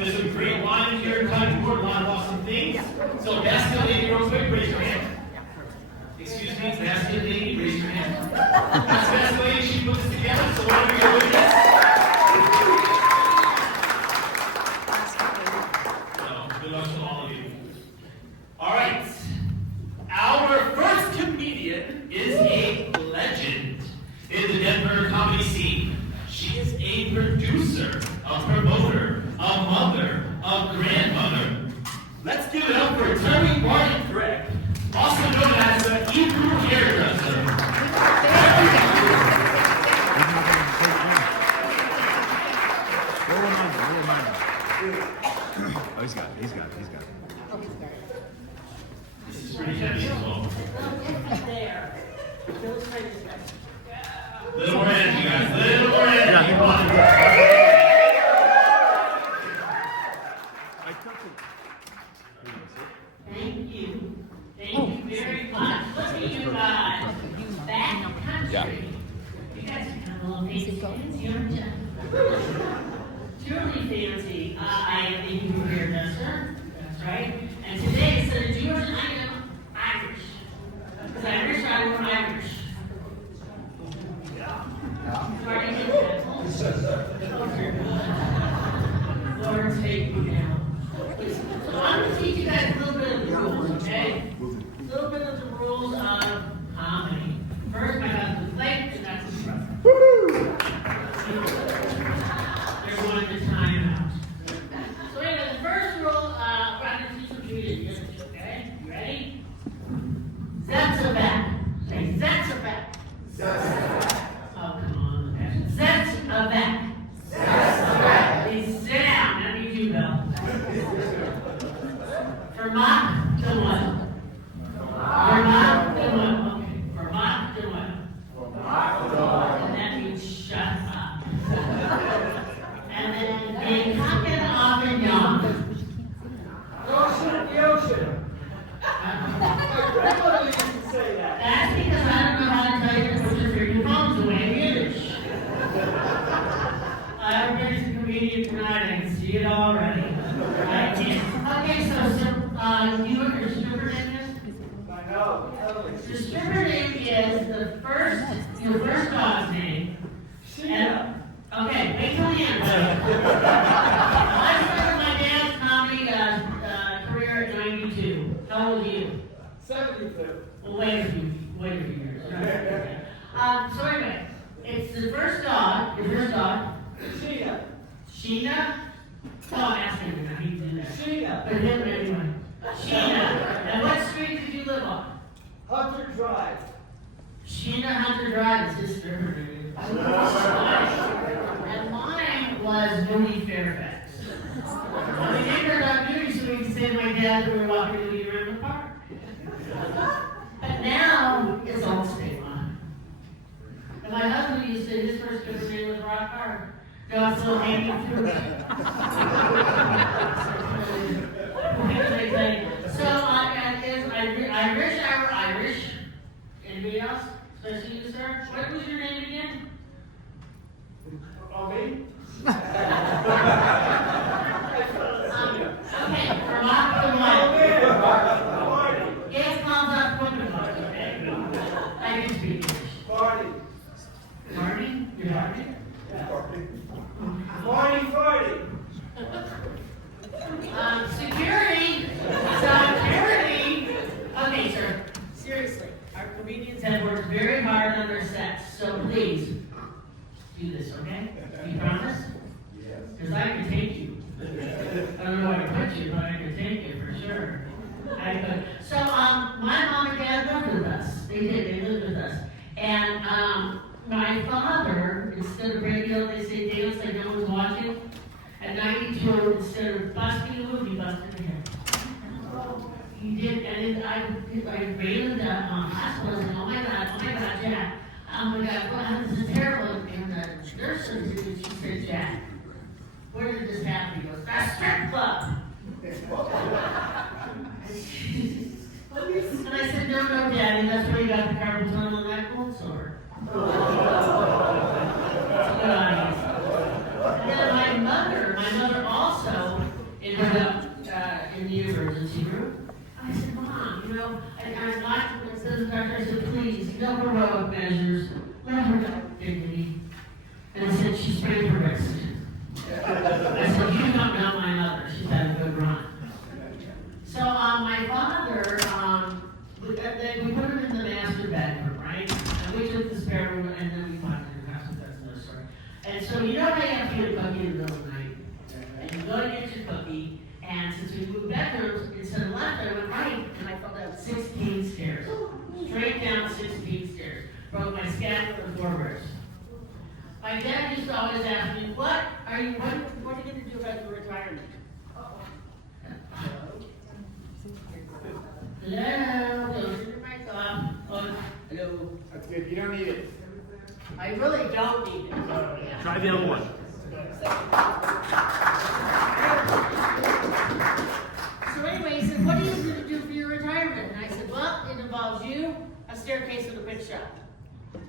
There's some great wine here, cutting board, a lot of awesome things. So Bastille Lady, real quick, raise your hand. Excuse me, Bastille Lady, raise your hand. That's Bastille Lady, she put this together, so why don't we go with this? Good luck to all of you. All right. Our first comedian is a legend in the Denver comedy scene. She is a producer, a promoter, a mother, a grandmother. Let's give it up for Terry Martin Gregg, also known as the Hebrew hairdresser. Oh, he's got it. This is pretty heavy as well. Little more energy, guys. Little more energy. Come on. Thank you. Thank you very much. Look at you guys. Back country. Yeah. You guys are kind of a little fancy, aren't you? Truly fancy. I am the Hebrew hairdresser. That's right. And today, instead of Jewish, I am Irish. Because Irish, I am Irish. Already did that. Lord, take me down. So I'm going to teach you guys a little bit of the rules, okay? A little bit of the rules of comedy. First, my husband's late, and that's his brother. They're going to time out. So anyway, the first rule, we're going to do some comedians, okay? You ready? Zetzabat. Say Zetzabat. Oh, come on. Zetzabat. Please sit down. That means you go. Vermont, to what? Vermont, to what? Okay. Vermont, to what? And that means shut up. And then they cock it off and yawn. The ocean. My grandmother used to say that. That's because I don't know how to tell you to put your freaking phones away in Yiddish. I'm a comedian tonight. I can see it already. I can. Okay, so you know what your stripper name is? I know. Totally. Your stripper name is your first dog's name. Sheena. Okay, wait till the end. I started my dance comedy career at 92. How old are you? 72. Well, wait a few years. Right? So anyway, it's the first dog, your first dog, Sheena. Sheena. Oh, I'm asking you now, he did that. Sheena. But him anyway. Sheena. And what street did you live on? Hunter Drive. Sheena Hunter Drive is his stripper name. And mine was Moody Fairfax. And we named her about Moody so we could say to my dad that we were walking Moody around the park. But now it's all state line. And my husband used to, his first stripper name was Rock Hard. God's little hanging through. So Irish. Anybody else? Especially you, sir? What was your name again? Oh, me? Okay, Vermont the Wild. Marty. Yes, mom's not quick enough, okay? I can speak English. Marty. Marty? You're Marty? Marty. Security. Okay, sir. Seriously, our comedians have worked very hard on their sets, so please do this, okay? You promise? Yes. Because I can take you. I don't know where to put you, but I can take you for sure. I could. So, my mom and dad lived with us. They did. They lived with us. And my father, instead of radio, they say dance like no one's watching. At 92, instead of busting a move, he busted a head. He did, and I ran in the hospital and said, oh my God, Jack. Oh my God, well, this is terrible. And the nurse she said, Jack, where did this happen? He goes, a strip club. And I said, no, Daddy, that's where you got the carpal tunnel and that cold sore. And then my mother also ended up in the emergency room. I said, Mom, you know, and I locked him and said to the doctor, I said, please, no heroic measures, let her go with dignity. And I said, she sprained her wrist. I said, you don't know my mother, she's had a good run. So my father, we put him in the master bedroom, right? And we took the spare room and then we found the house, that's another story. And so you know how you have to get a cookie in the middle of the night? And you go to get your cookie, and since we moved bedrooms, instead of left, I went right, and I fell down 16 stairs. Straight down 16 stairs. Broke my scapula and 4 ribs. My dad used to always ask me, what are you going to do about your retirement? Hello, close your mic off. Hello. That's good. You don't need it. I really don't need it. Try the other one. So anyway, he said, what are you going to do for your retirement? And I said, well, it involves you, a staircase, and a big shop.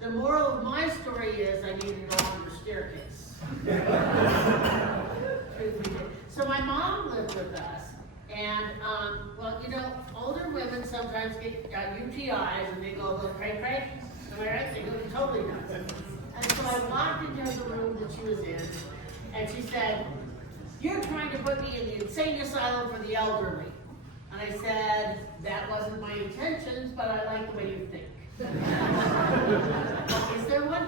The moral of my story is I needed a longer staircase. So my mom lived with us, and well, you know, older women sometimes get UTIs and they go a little cray-cray. Am I right? They go totally nuts. And so I walked into the room that she was in, and she said, you're trying to put me in the insane asylum for the elderly. And I said, that wasn't my intentions, but I like the way you think. Is there one?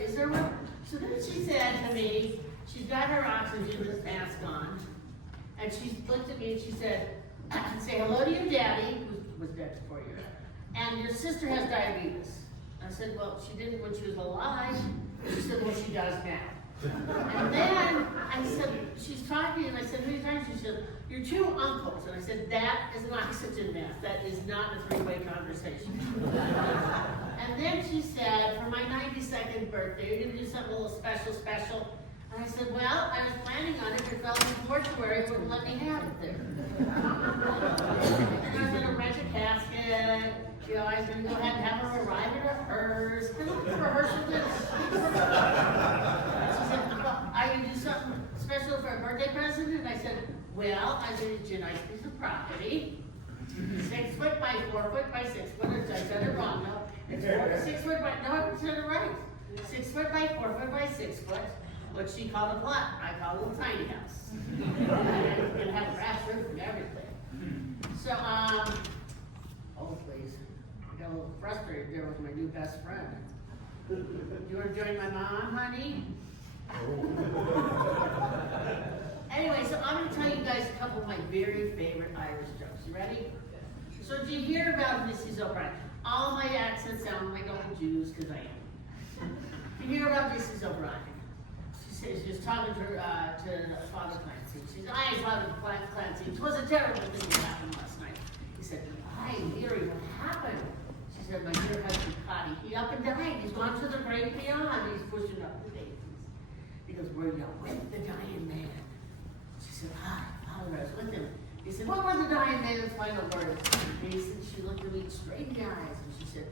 Is there one? So then she said to me, she's got her oxygen mask on, and she looked at me and she said, say hello to your daddy, who was dead for 4 years, and your sister has diabetes. I said, well, she didn't when she was alive. She said, well, she does now. And then I said, she's talking, and I said, who are you talking to? She said, your 2 uncles. And I said, that is an oxygen mask. That is not a 3-way conversation. And then she said, for my 92nd birthday, you're going to do something a little special. And I said, well, I was planning on it, but fell in the mortuary, wouldn't let me have it there. And I was going to rent a casket. You know, I was going to go ahead and have her arrive at her hearse. Can I look for rehearsal this? She said, well, are you do something special for a birthday present? And I said, well, I said, it's a nice piece of property. 6 foot by 4 foot by 6 foot. I said it wrong, no. It's 6 foot by, no, I said it right. 6 foot by 4 foot by 6 foot. What she called a plot, I call it a tiny house. And it had a grass roof and everything. So, oh please. I got a little frustrated there with my new best friend. You want to join my mom, honey? Anyway, so I'm going to tell you guys a couple of my very favorite Irish jokes. You ready? So did you hear about Mrs. O'Brien? All my accents sound like old Jews, because I am. Did you hear about Mrs. O'Brien? She was talking to Father Clancy. She said, I Father Clancy, it was a terrible thing that happened last night. He said, hi, Mary, what happened? She said, my dear husband, Cotty, he up and died. He's gone to the great beyond. He's pushing up the daisies. He goes, were you with the dying man? She said, hi, Father, I was with him. He said, what were the dying man's final words? And he said, she looked at me straight in the eyes and she said,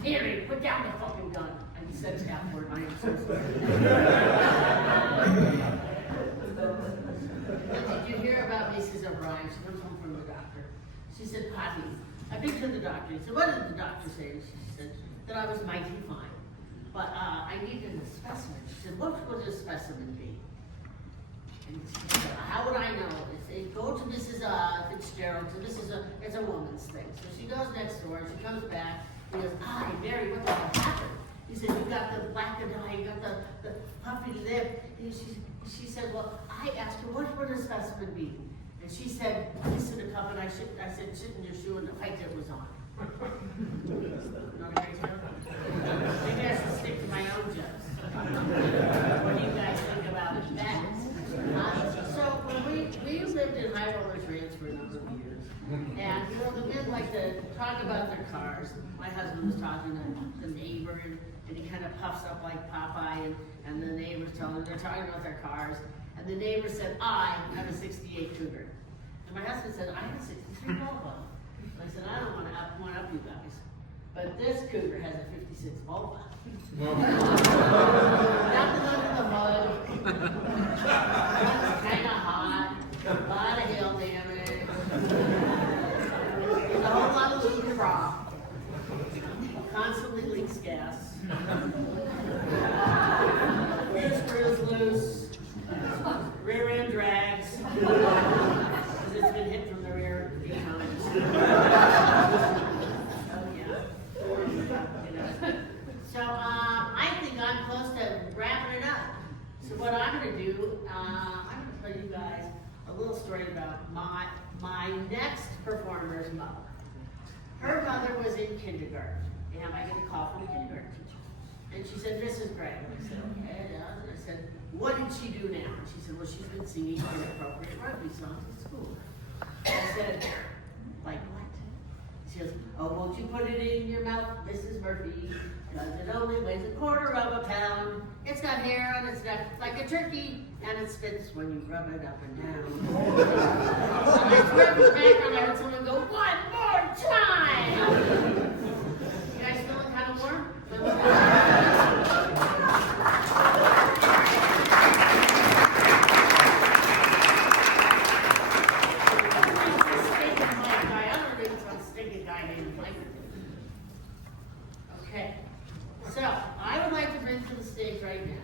Mary, put down the fucking gun. And he said, F word, I am so sorry. Did you hear about Mrs. O'Brien? She comes home from the doctor. She said, Poppy, I've been to the doctor. He said, what did the doctor say? And she said, that I was mighty fine. But I needed a specimen. She said, what would a specimen be? And she said, how would I know? They go to Mrs. Fitzgerald. So it's a woman's thing. So she goes next door and she comes back. He goes, hi, Mary, what the hell happened? He said, you got the black eye, you got the puffy lip. And she said, well, I asked her, what would a specimen be? And she said, kiss in a cup, and I said, shit in your shoe, and the height it was on. Not a great joke? Maybe I should stick to my own jokes. What do you guys think about that? So when we lived in High Rollers Ranch for a number of years, and you know, the men like to talk about their cars. My husband was talking to the neighbor, and he kind of puffs up like Popeye, and the neighbor's telling him they're talking about their cars. And the neighbor said, I have a 68 Cougar. And my husband said, I have a 63 Volvo. And I said, I don't want to one up you guys, but this Cougar has a 56 Volvo. Nothing under the mud. It's kind of hot. a little story about my next performer's mother. Her mother was in kindergarten, and I get a call from the kindergarten teacher. And she said, Mrs. Gray. And I said, okay, yeah. And I said, what did she do now? And she said, well, she's been singing inappropriate rugby songs at school. And I said, like what? She goes, oh, won't you put it in your mouth, Mrs. Murphy? Because it only weighs a quarter of a pound. It's got hair on its neck like a turkey, and it spits when you rub it up and down. So I threw the background, I heard someone go, one more time! You guys feeling kind of warm? Okay, so I would like to bring to the stage right now.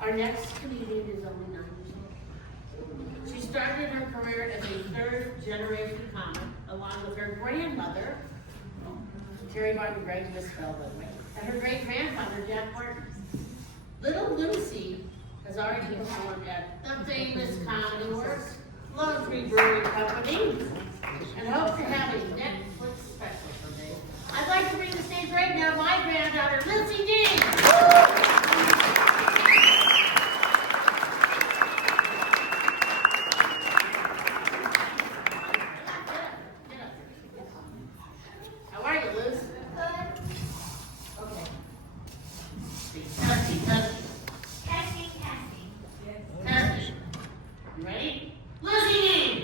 Our next comedian is only 9 years old. She started her career as a third-generation comic, along with her grandmother, Terry Barton Gregg misspelled by the way, and her great-grandfather, Jack Barton. Little Lucy has already performed at the famous Comedy Works, Lone Tree Brewing Company, and hope to have a Netflix special someday. I'd like to bring to the stage right now my granddaughter, Lucy Dean. How are you, Liz? Good. Okay. Testing. Testing. You ready? Lucy Dean!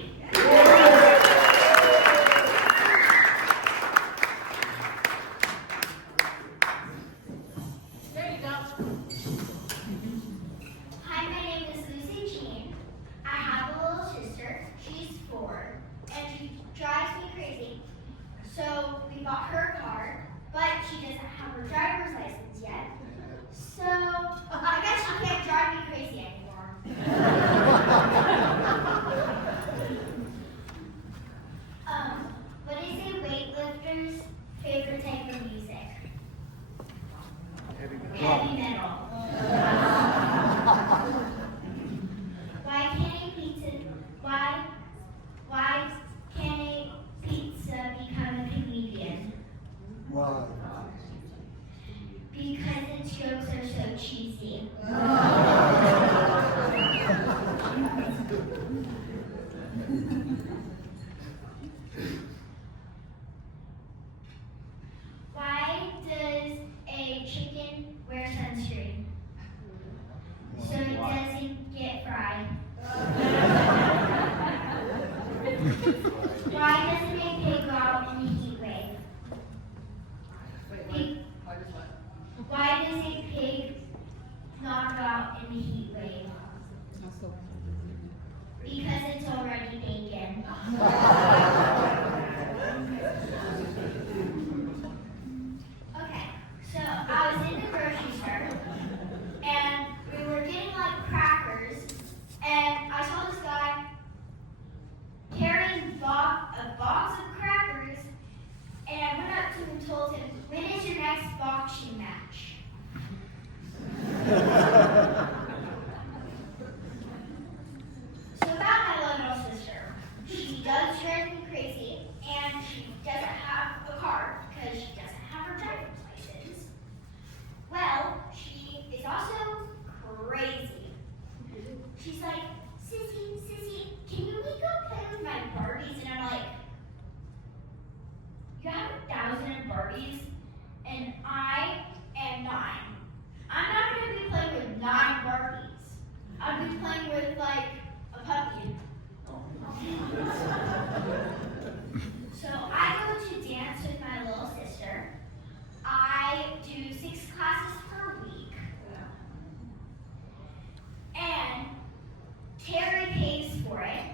There you go. Hi, my name is Lucy Jean. I have a little sister. She's 4, and she drives me crazy. So we bought her a car, but she doesn't have her driver's license yet. So I guess she can't drive me crazy anymore. What is a weightlifter's favorite type of music? Heavy metal. Why can a pizza become a comedian? Why? Because its jokes are so cheesy. Why does a chicken wear sunscreen? So it doesn't get fried. Why doesn't a pig go out in a heat wave? Why does a pig not go out in a heat wave? Because it's already bacon. Okay, so I was in the grocery store, and we were getting like crackers, and I saw this guy carrying a box of crackers, and I went up to him and told him, when is your next boxing match? So about my little sister, she does drive me crazy, and she doesn't have a car because she doesn't have her driver's license. Well, she is also crazy. She's like, Sissy, can you go play with my Barbies? And I'm like, you have 1,000 Barbies, and I am 9. I'm not going to be playing with 9 Barbies. I'll be playing with, like, a puppy. So I go to dance with my little sister. I do 6 classes per week. And Terry pays for it.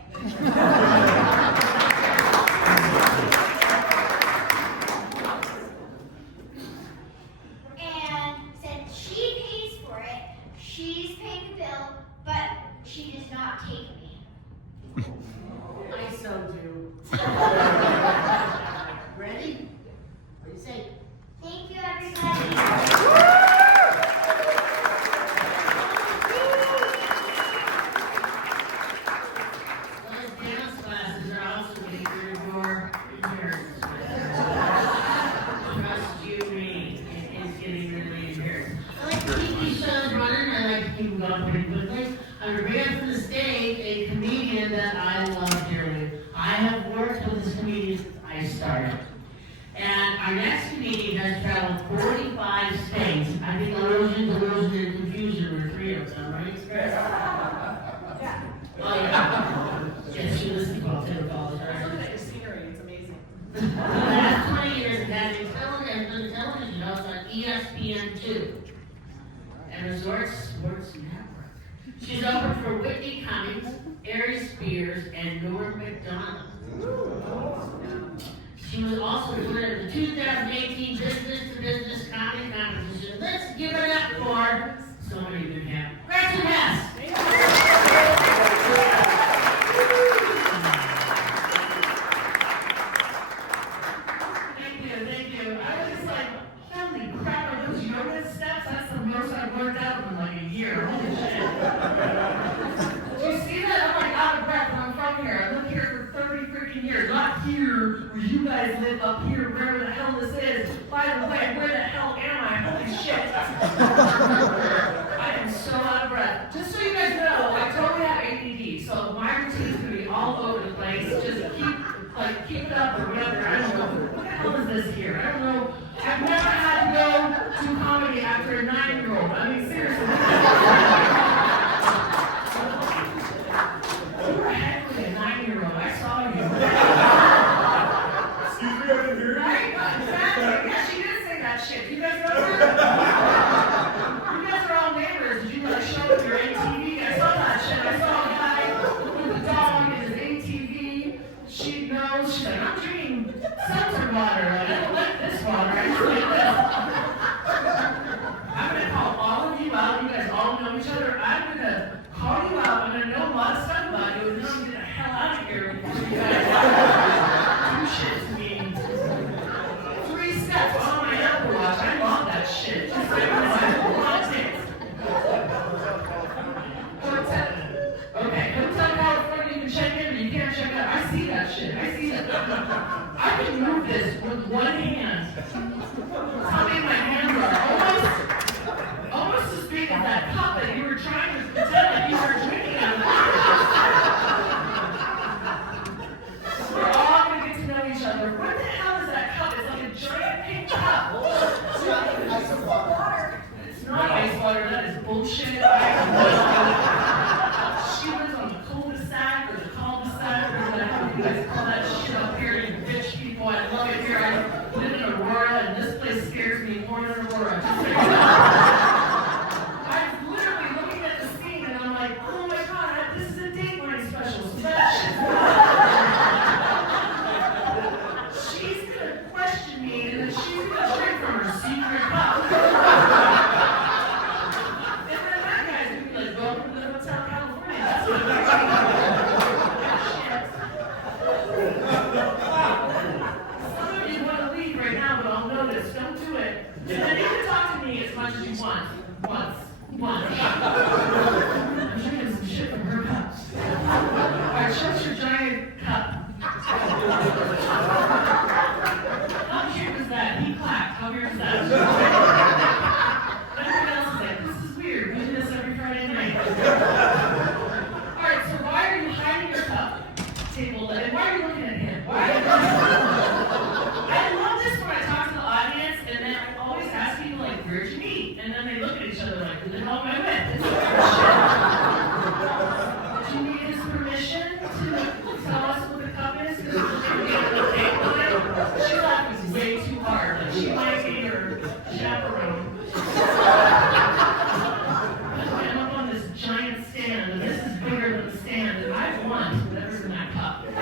And since she pays for it, she's paying the bill, but she does not take me. I so do. Ready? What do you say? Thank you, everybody. that I love dearly. I have worked with this comedian since I started. And our next comedian has traveled 45 states. I think illusion, delusion, and confusion were 3 of them, right? Oh, yeah. Yes, she listened to all 10 calls, Look right? at your scenery, it's amazing. For the last 20 years, it has been television host on ESPN2 and Resort Sports Network. She's opened for Whitney Cummings, Ari Spears, and Norm Macdonald. She was also the winner of the 2018 Business to Business Comedy Competition. Let's give it up for somebody who have Gretchen Hess. Thank you. I was just like, holy crap, are those yoga steps? That's the most I've worked out in like a year. Holy shit. Do you see that? I'm like out of breath when I'm from here. I lived here for 30 freaking years. Not here, where you guys live up here, wherever the hell this is. By the way, where the hell am I? Holy shit. I am so out of breath. Just so you guys know, I totally have ADD, so my routine's gonna be all over the place. Just keep it up or whatever. I don't know. What the hell is this here? I don't know. I've never had to go to comedy after a 9-year-old. I mean, seriously. You were heckling a 9-year-old. I saw you. Excuse me, I didn't hear you. Right? Exactly. Yeah, she did say that shit. You guys know her? You guys are all neighbors. Did you like show up your ATV? I saw that shit. I saw a guy with a dog and his ATV. She knows. She's like, I'm drinking seltzer water. I don't like this water. I just like this. I'm gonna call all of you out. You guys all know each other. I'm gonna call you out. I'm gonna know a lot of stuff about you. And then I'm gonna get the hell out of here before you guys do shit to me. 3 steps on my Apple Watch. I love that shit. Just so you know, I have a lot of tips. Okay, Hotel California, you can check in or you can't check out. I see that shit. I see that. I can move this with one hand. That's how big my hands are. Almost as big as that cup that you were trying to pretend like you were drinking out of. We're all gonna get to know each other. What the hell is that cup? It's like a giant pink cup. It's not ice water. That is bullshit. She lives on the cul-de-sac or the cul-de-sac or whatever you guys call that shit up here, you bitch people. I love it here. I live in Aurora and this place scares me more than Aurora. Just so you know. I'm literally looking at the scene and I'm like, oh my god, this is a Dateline special. So that shit's she's gonna question me and then she's gonna drink from her secret cup. And then that guy's gonna be like, welcome to the Hotel California. That's what I'm Some of you want to leave right now, but I'll notice. Don't do it. And then you can talk to me as much as you want. Once. I'm drinking some shit from her cup. Alright, show us your giant cup. How cute is that? He clapped. How weird is that? Everyone else is like, this is weird. We do this every Friday night. Alright, so why are you hiding your cup table? And why are you looking at him? Why are you looking at him? I love this when I talk to the audience and then I always ask people like, where'd you meet? And then they look at each other like, who the hell am I with? It's like, did you need his permission to tell us what the cup is? Because we're going to be on the Dateline. She laughs way too hard. Like she might be your chaperone. I'm up on this giant stand and this is bigger than the stand and I've won whatever's in that cup. Is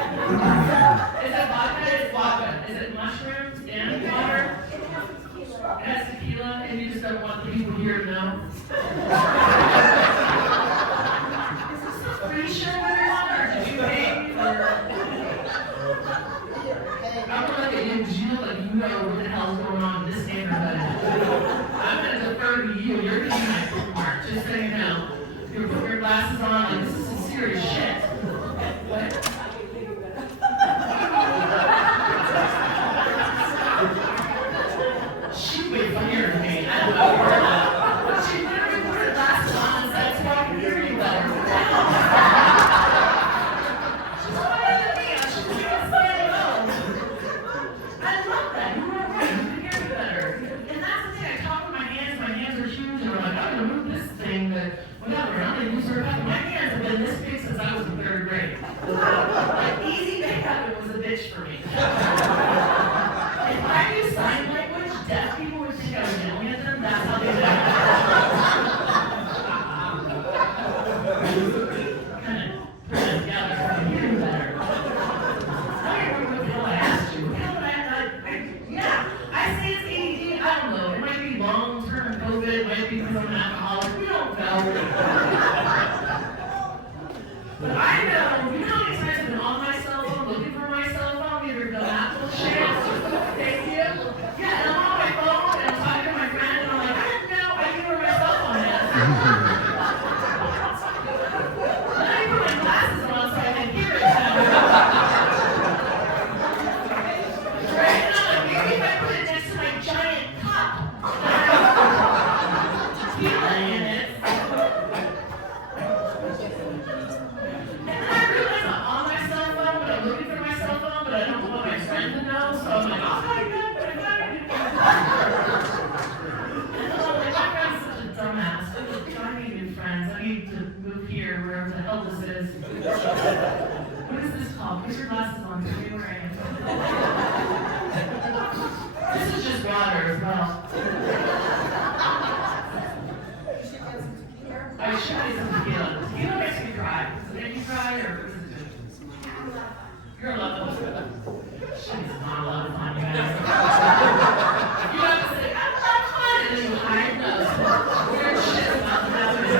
it vodka? It's vodka. Is it mushrooms and water? It has tequila and you just don't want the people here to know. Is this a free show everyone or did you pay for? I'm gonna look at you because you look like you know what the hell's going on in this neighborhood. I'm gonna defer to you. You're gonna be my bookmark, just so you know. You're putting your glasses on like this is some serious shit. What? She's way funnier than me. I don't know her. She literally put her glasses on and said, so I can hear you better. I Put your glasses on. Tell me where I am. This is just water as well. I should get some tequila. Tequila makes me cry. Does it make you cry or is it just? You're a love of fun. She's not a love of fun, guys. You have to say, I'm a love of fun, and then you hide those weird shit about the happening.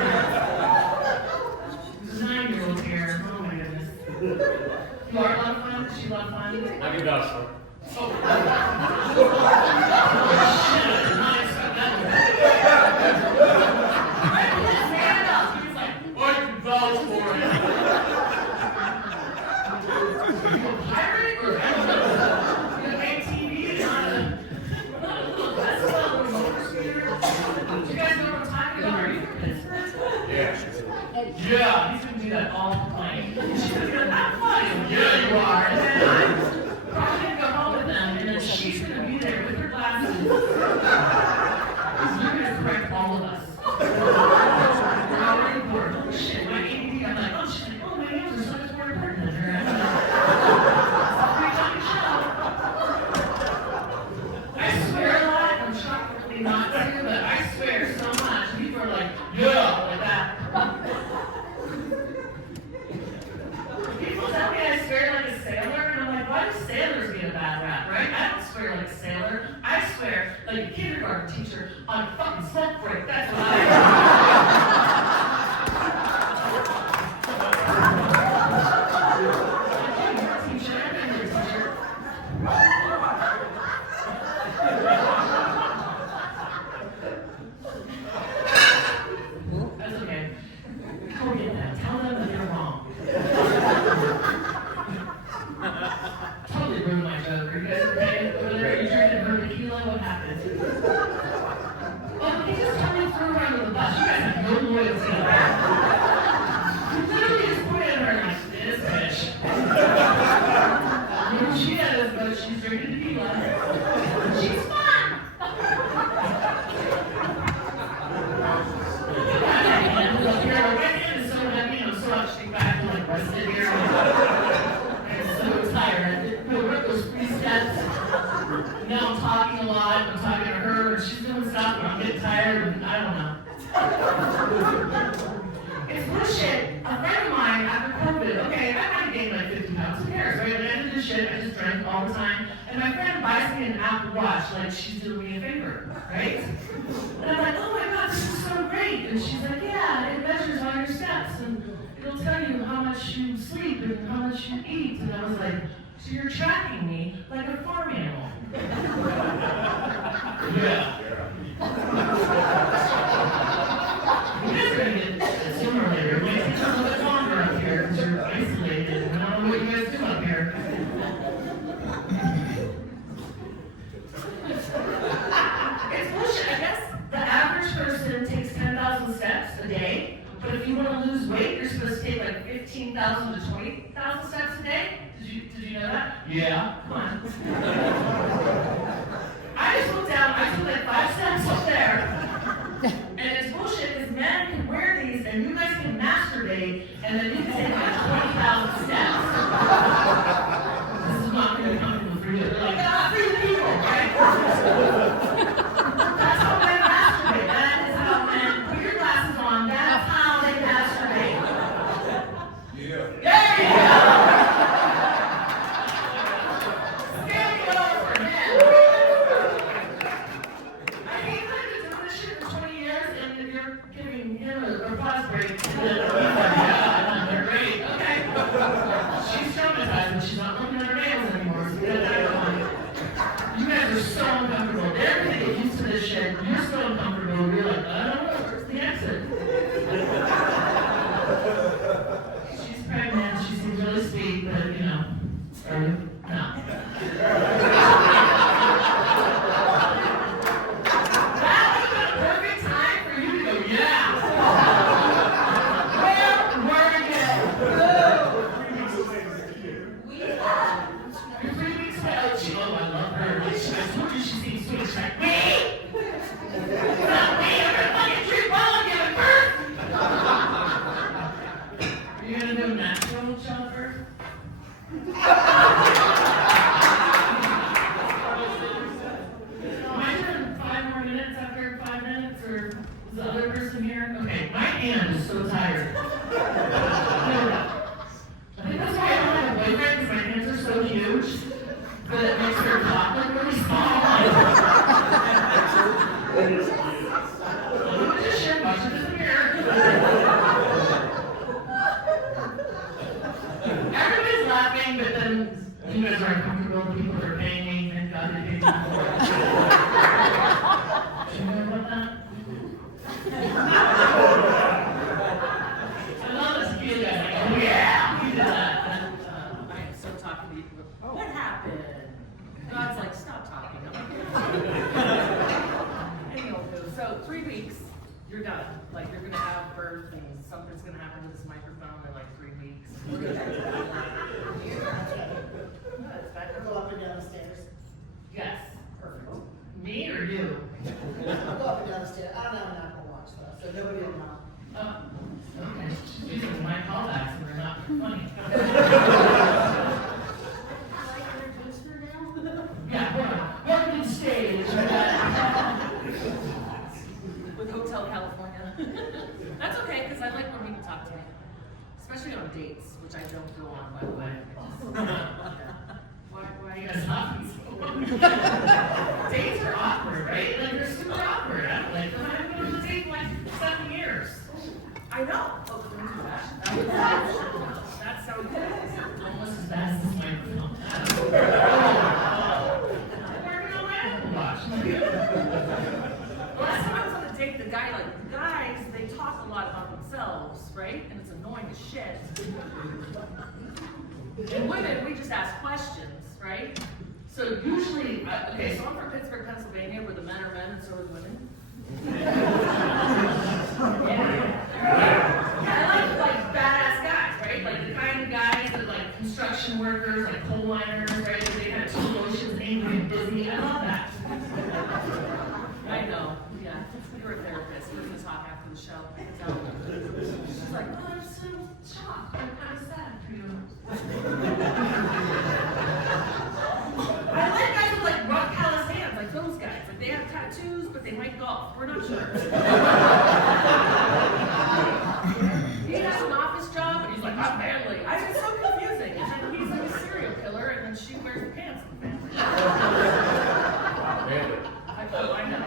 There's a 9-year-old here. Oh my goodness. You are a love of fun? Does she love fun? I can vouch for it. Oh. Shit, I did not expect that. He's like, I can vouch for it. are you a pirate or you have ATV and not a little Vespa or a motor scooter? Do you guys know what I'm talking about? Are you from Pittsburgh? Yeah. Yeah, he's gonna do that all the plane. She's gonna go, I'm funny. Yeah, you are. And then I'm probably gonna go home with them, and then she's gonna be there with her glasses. You're gonna correct all of us. We're already bored. Holy shit, my ADD, I'm like, oh shit, oh my nails are so much more important than her. I swear a lot, I'm shocked really not to, but I swear so much. People are like, yeah, like that. People tell me I swear like a sailor, and I'm like, why do sailors get a bad rap, right? I don't swear like a sailor. I swear like a kindergarten teacher on a fucking smoke break. That's what I teacher, I've been your teacher. That's okay. Go get that. Tell them that they're wrong. Totally ruined my joke. Are you guys okay over there? You drinking her tequila? What happened? Oh, he just totally threw her under the bus. You guys have no loyalty. You literally just pointed at her like, this bitch. You know she is, but she's drinking tequila. She's fun. Look here, my hand is so heavy, I'm so actually back and like rested here. I'm so tired. I did work those 3 steps. Now I'm talking a lot. I'm talking to her, and she's doing stuff, and I'm getting tired, and I don't know. It's bullshit. A friend of mine after COVID, okay, I might have gained like 50 pounds. Who cares, right? At the end of this shit, I just drank all the time. And my friend buys me an Apple Watch, like she's doing me a favor, right? And I'm like, oh my God, this is so great. And she's like, yeah, it measures all your steps, and it'll tell you how much you sleep and how much you eat. And I was like, so you're tracking me like a farm animal. Yeah. You guys are going to get sooner or later. It might take a little bit longer up here because you're isolated. And I don't know what you guys do up here. It's bullshit. I guess the average person takes 10,000 steps a day. But if you want to lose weight, you're supposed to take like 15,000 to 20,000 steps a day. Did you know that? Yeah. Come on. I just looked down, I took like 5 steps up there. And it's bullshit because men can wear these and you guys can masturbate and then you can take like 20,000 steps. This is not really comfortable for you. They're like, ah, free the people, right? That's how men masturbate. That is how men put your glasses on. That's how they masturbate. Yeah. There you go! Scale it over, man. I hate that you've been doing this shit for 20 years and you're giving him a pause break. Yeah, they're great. Okay. She's traumatized, but she's not looking at her nails anymore. So get that on. You guys are so uncomfortable. They're gonna get used to this shit. You're so uncomfortable. You're like, I don't know, where's the exit? She's pregnant. She seems really sweet, but you know, no. That would have been a perfect time for you to go, yeah. Where are you? You're 3 weeks away. Oh, I love her. I told you she seems sweet. She's like, me? Not me. I'm gonna fucking treat while I'm giving birth. Are you gonna do a natural childbirth? you're done. Like, you're gonna have birth and something's gonna happen to this microphone in like 3 weeks. We're gonna have to do it. No, it's back Go up and down the stairs. Yes. Perfect. Me or you? I'll go up and down the stairs. I don't have an Apple Watch though, so nobody will know. Oh, okay. These are my callbacks and they're not funny. Yeah, welcome to the stage. With Hotel California. That's okay, because I like when people talk to me. Especially on dates, which I don't go on, by the way. Why are you guys laughing so much? Dates are awkward, right? Like, they're super awkward. Like, I haven't been on a date in like 7 years. I know. Oh, don't do that. That sounds good. Almost as bad as this microphone. I'm working on my Apple Watch. Last time I was on a date, the guys, they talk a lot about themselves, right? And it's annoying as shit. And women, we just ask questions, right? So usually, Okay, so I'm from Pittsburgh, Pennsylvania, where the men are men and so are the women. yeah, I like badass guys, right? Like the kind of guys that like construction workers, like coal miners, right? They have 2 emotions, angry and busy. I love that. I know, yeah. You're a therapist. We're gonna talk after the show. So, She's like, oh, I'm so shocked. I'm kind of sad for you. I like guys with like rock callous hands, like those guys. Like they have tattoos, but they might golf. We're not sure. he has an office job, and he's like, I'm manly. It's so confusing. And then he's like a serial killer, and then she wears pants in the family. I know.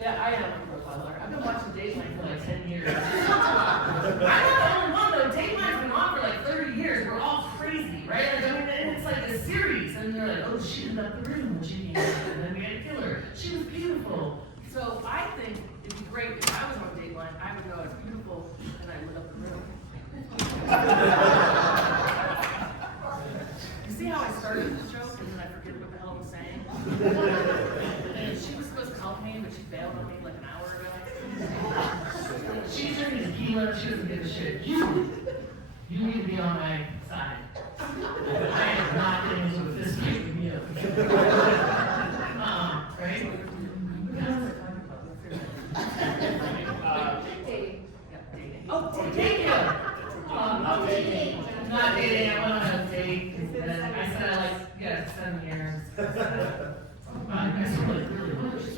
Yeah, I am a profiler. I've been watching Dateline for like 10 years. I'm not the only one though. Dateline's been on for like 30 years. We're all crazy, right? Like, I mean, and it's like a series, and they're like, oh, she left the room when she came in, and then we had to kill her. She was beautiful. So I think it'd be great if I was on Dateline, I would go, it's beautiful, and I lit up the room. You see how I started the joke, and then I forget what the hell I'm saying? And she was supposed to help me, but she bailed on me like an hour ago. She's drinking tequila. She doesn't give a shit. You need to be on my side. I am not getting into a fist fight with you. Right? Dating. Yep, dating. Oh, dating. Not dating. I went on a date. And I said I like, yeah, 7 years. I said, like, really, what is this?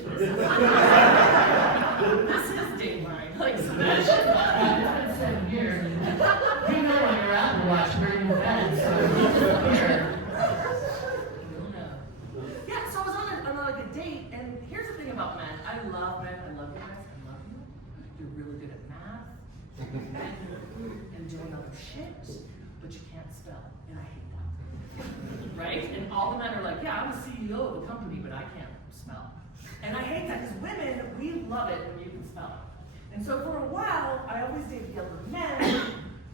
This is Dateline. Like, so It's been 7 years. And you know on your Apple Watch where you're in, so here. You'll know. Yeah, so I was on like a date, and here's the thing about men. I love men. I love you guys. I love you. You're really good at math and doing other shit, but you can't spell, and I hate that. Right? And all the men are like, yeah, I'm the CEO of the company, but I can't spell. And I hate that because women, we love it when you can spell. And so for a while, I always dated younger men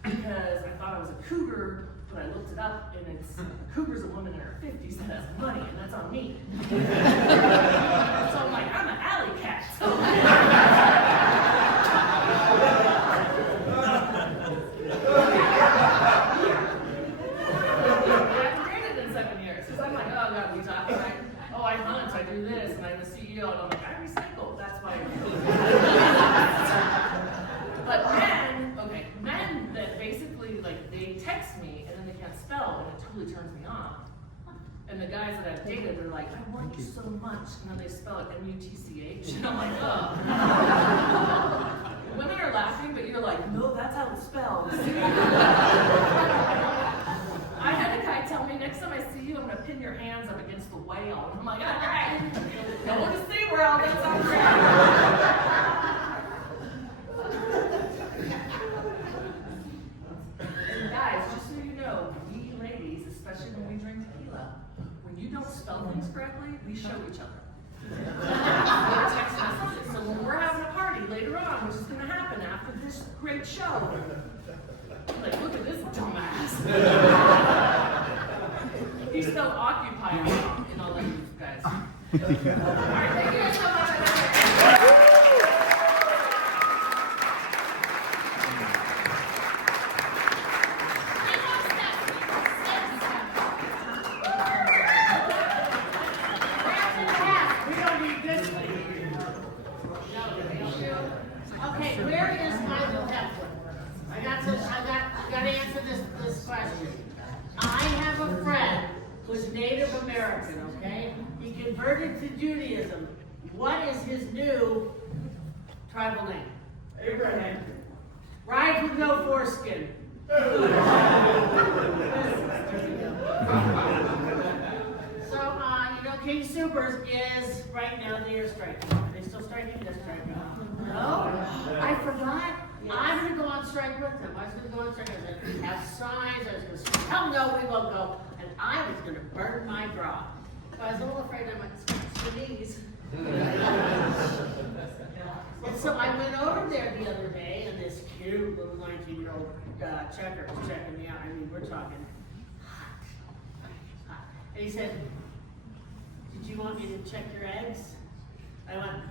because I thought I was a cougar, but I looked it up, and it's a cougar's a woman in her 50s that has money, and that's on me. So I'm like, I'm an alley cat. I haven't dated in 7 years, because I'm like, oh god, we talking, right? Oh, I hunt, I do this, and I'm the CEO, and I'm like, I recycle, that's why. But men that basically, like, they text me, and then they can't spell, and it totally turns me on. And the guys that I've dated, they're like, I want you so much, and then they spell it M-U-T-C-H, and I'm like, oh. Women are laughing, but you're like, no, that's how it's spelled. I had a guy tell me, next time I see you, I'm gonna pin your hands up against the whale. And I'm like, all right, going to SeaWorld, that sounds great. And guys, just so you know, we ladies, especially when we drink tequila, when you don't spell things correctly, we show each other. We're text messages. So when we're having a party later on, which is gonna happen after this great show, like, look at this dumbass. He spelled occupy wrong, and I'll let you guys All right, thank you guys so much. We don't need this one. Okay, where is Michael Hepler? I got to answer this question. I have a friend who's Native American, okay? He converted to Judaism. What is his new tribal name? Abraham. Rides with no foreskin. So, King Supers is right now they're striking. Are they still striking? They're striking. No? I forgot. I'm going to go on strike with them. I was going to go on strike. I was going to have signs. I was going to say, hell no, we won't go. And I was going to burn my bra. So I was a little afraid I might scratch the knees. And so I went over there the other day, and this cute little 19-year-old checker was checking me out. I mean, we're talking hot. And he said, "Did you want me to check your eggs?" I went,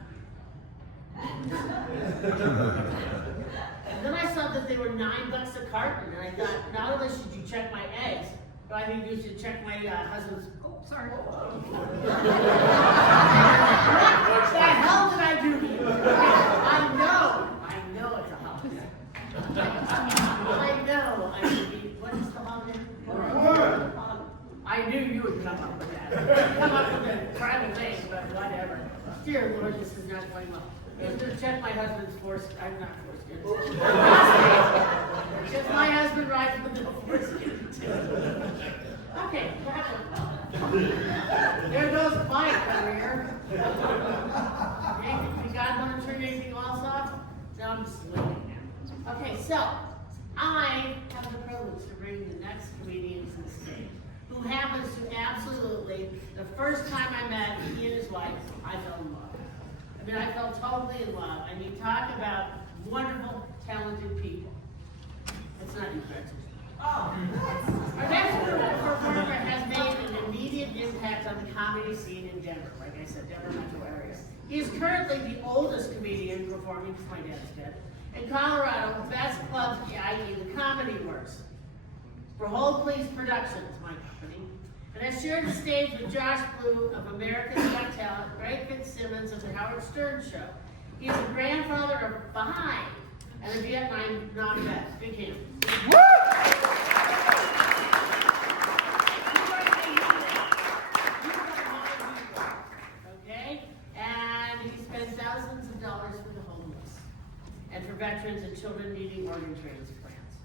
and then I saw that they were $9 a carton, and I thought, not only should you check my eggs, but I think you should check my husband's. Oh, sorry. What the hell did I do to you? I know it's a holiday. I know. I mean, what is the holiday? I knew you would come up with that. Come up with a tribal name, but whatever. Dear Lord, this is not going well. I'm going to check my husband's foreskin. I'm not foreskin. Just my husband rides with no foreskin. Okay, there goes my career. You guys want to turn anything else off? No, I'm just leaving now. Okay, so I have the privilege to bring the next comedian to the stage, who happens to absolutely, the first time I met he and his wife, I fell in love. I mean, I fell totally in love. I mean, talk about wonderful, talented people. That's not you, Francis. Oh. Our next performer has made an immediate impact on the comedy scene in Denver. Like I said, Denver metro area. He is currently the oldest comedian performing, because my dad's dead, in Colorado, best club, i.e. the Comedy Works. For Whole Please Productions, my company, and has shared the stage with Josh Blue of America's Got Talent, Greg Fitzsimmons of the Howard Stern Show. He is the grandfather of 5 and a Vietnam vet. Big hand. Okay? And he spends thousands of dollars for the homeless and for veterans and children needing organ transplants.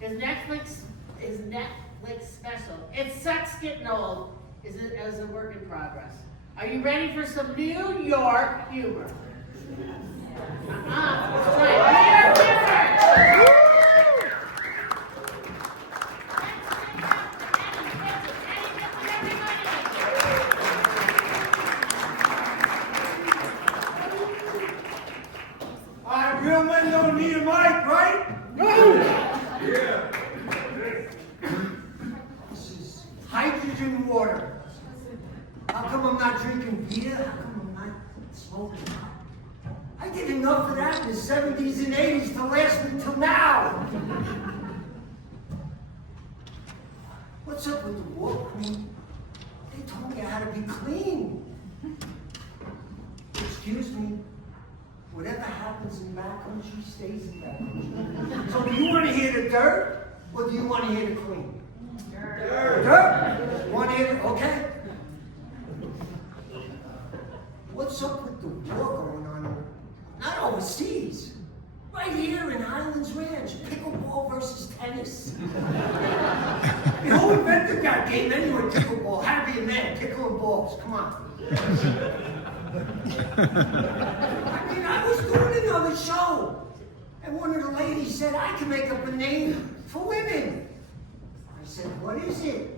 His Netflix special, It Sucks Getting Old, is a work in progress. Are you ready for some New York humor? Let's try it. New York humor! Real men don't need a mic, right? No! Yeah. This is hydrogen water. How come I'm not drinking beer? How come I'm not smoking pot? I did enough of that in the 70s and 80s to last me till now. What's up with the war queen? They told me I had to be clean. Excuse me. Whatever happens in that country stays in that country. So do you want to hear the dirt, or do you want to hear the clean? Dirt. Dirt? You want to hear the, okay. What's up with the war going on? Not overseas. Right here in Highlands Ranch, pickleball versus tennis. Who invented that game anyway, pickleball? Had to be a man, pickling balls, come on. I mean, I was doing another show, and one of the ladies said I can make up a name for women. I said, what is it?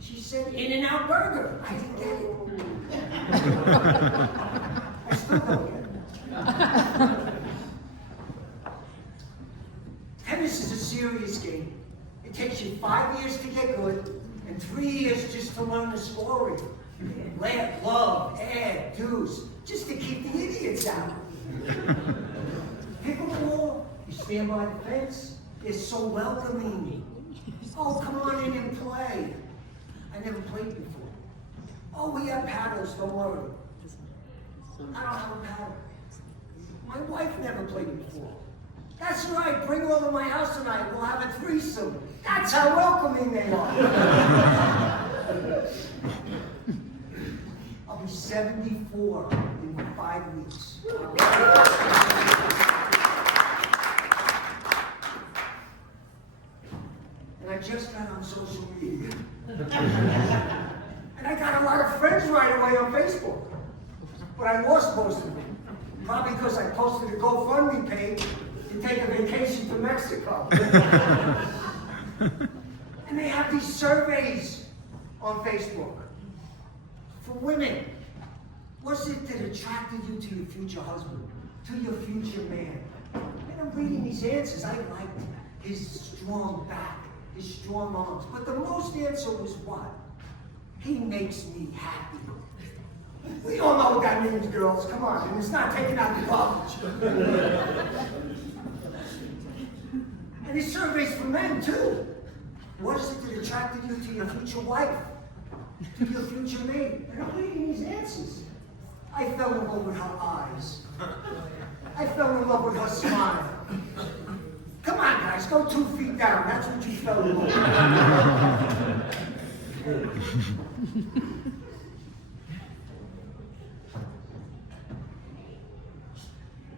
She said, In-N-Out Burger. I didn't get it. I still don't get it. Tennis is a serious game. It takes you 5 years to get good, and 3 years just just to learn the story. Laugh, love, add, do's, just to keep the idiots out. Pickleball, you stand by the fence, it's so welcoming. Oh, come on in and play. I never played before. Oh, we have paddles, don't worry. I don't have a paddle. My wife never played before. That's right, bring her over to my house tonight, we'll have a threesome. That's how welcoming they are. I'll be 74 in 5 weeks. And I just got on social media. And I got a lot of friends right away on Facebook. But I lost most of them. Probably because I posted a GoFundMe page to take a vacation to Mexico. And they have these surveys on Facebook for women. What's it that attracted you to your future husband, to your future man? And I'm reading these answers. I liked his strong back, his strong arms. But the most answer was what? He makes me happy. We all know what that means, girls. Come on, and it's not taking out the garbage. And these surveys for men, too. What is it that attracted you to your future wife? To your future mate? And I'm reading these answers. I fell in love with her eyes. I fell in love with her smile. Come on, guys, go 2 feet down. That's what you fell in love with.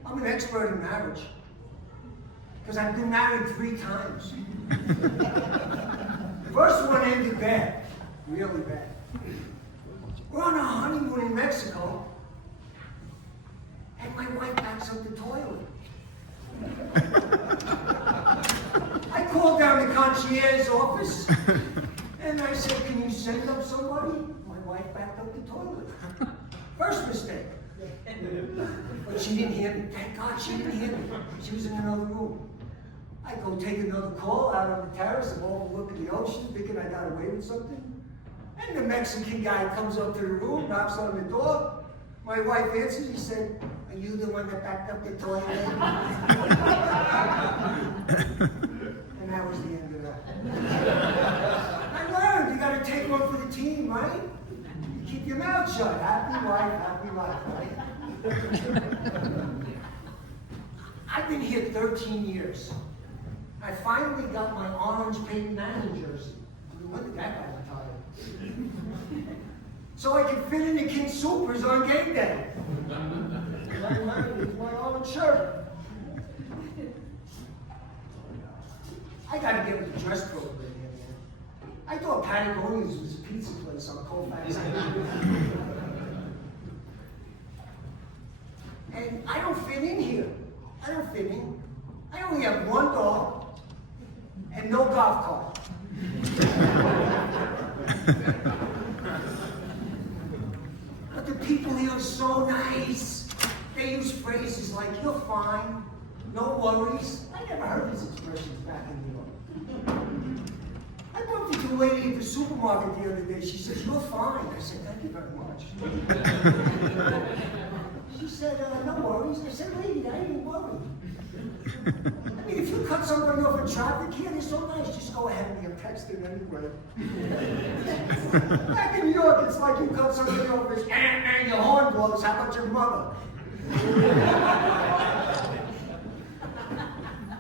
I'm an expert in marriage. Because I've been married 3 times. The first one ended bad. Really bad. We're on a honeymoon in Mexico. And my wife backs up the toilet. I called down the concierge office. And I said, can you send up somebody? My wife backed up the toilet. First mistake. But she didn't hear me. Thank God she didn't hear me. She was in another room. I go take another call out on the terrace and overlook the ocean, thinking I got away with something. And the Mexican guy comes up to the room, knocks on the door. My wife answers, he said, are you the one that backed up the toilet? And that was the end of that. I learned, you gotta take one for the team, right? You keep your mouth shut. Happy life, right? I've been here 13 years. I finally got my orange paint Manning jersey. When did that guy retire? So I can fit in the King Supers on game day. My orange shirt. I gotta get with the dress code right here, man. I thought Patagonia's was a pizza place on Colfax. And I don't fit in here. I don't fit in. I only have 1 dog and no golf cart. But the people here are so nice. They use phrases like, you're fine, no worries. I never heard these expressions back in New York. I bumped into a lady at the supermarket the other day. She says, you're fine. I said, thank you very much. She said, no worries. I said, lady, I ain't worried. I mean, if you cut somebody off in traffic here, they're so nice. Just go ahead and get texted anyway. Back in New York, it's like you cut somebody off and your horn blows. How about your mother?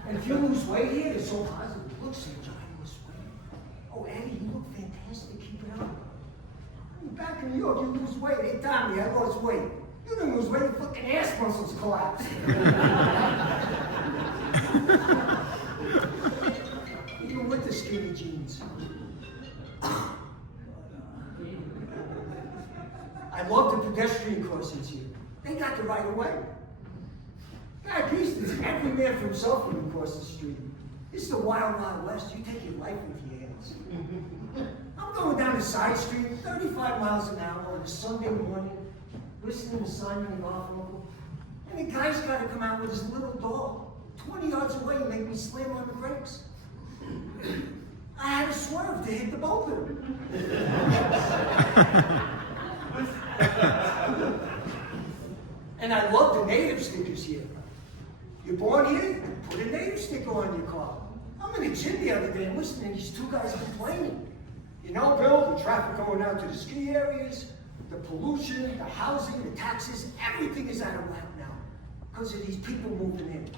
And if you lose weight here, it's so positive. Look, St. John, you lose weight. Oh, Eddie, you look fantastic. Keep it up. I mean, back in New York, you lose weight. Hey, Tommy, I lost weight. You didn't lose weight, your fucking ass muscles collapsed. Even with the skinny jeans. I love the pedestrian crossings here. They got the right of way. God, at least it's every man for himself when you cross the street. This is the wild, wild west. You take your life into your hands. I'm going down a side street, 35 miles an hour on a Sunday morning, listening to Simon and Garfunkel. And the guy's got to come out with his little dog, 20 yards away, and make me slam on the brakes. I had to swerve to hit the both of them. And I love the native stickers here. You're born here, put a native sticker on your car. I'm in the gym the other day and listening to these two guys complaining. You know, Bill, the traffic going out to the ski areas, the pollution, the housing, the taxes, everything is out of whack now because of these people moving in.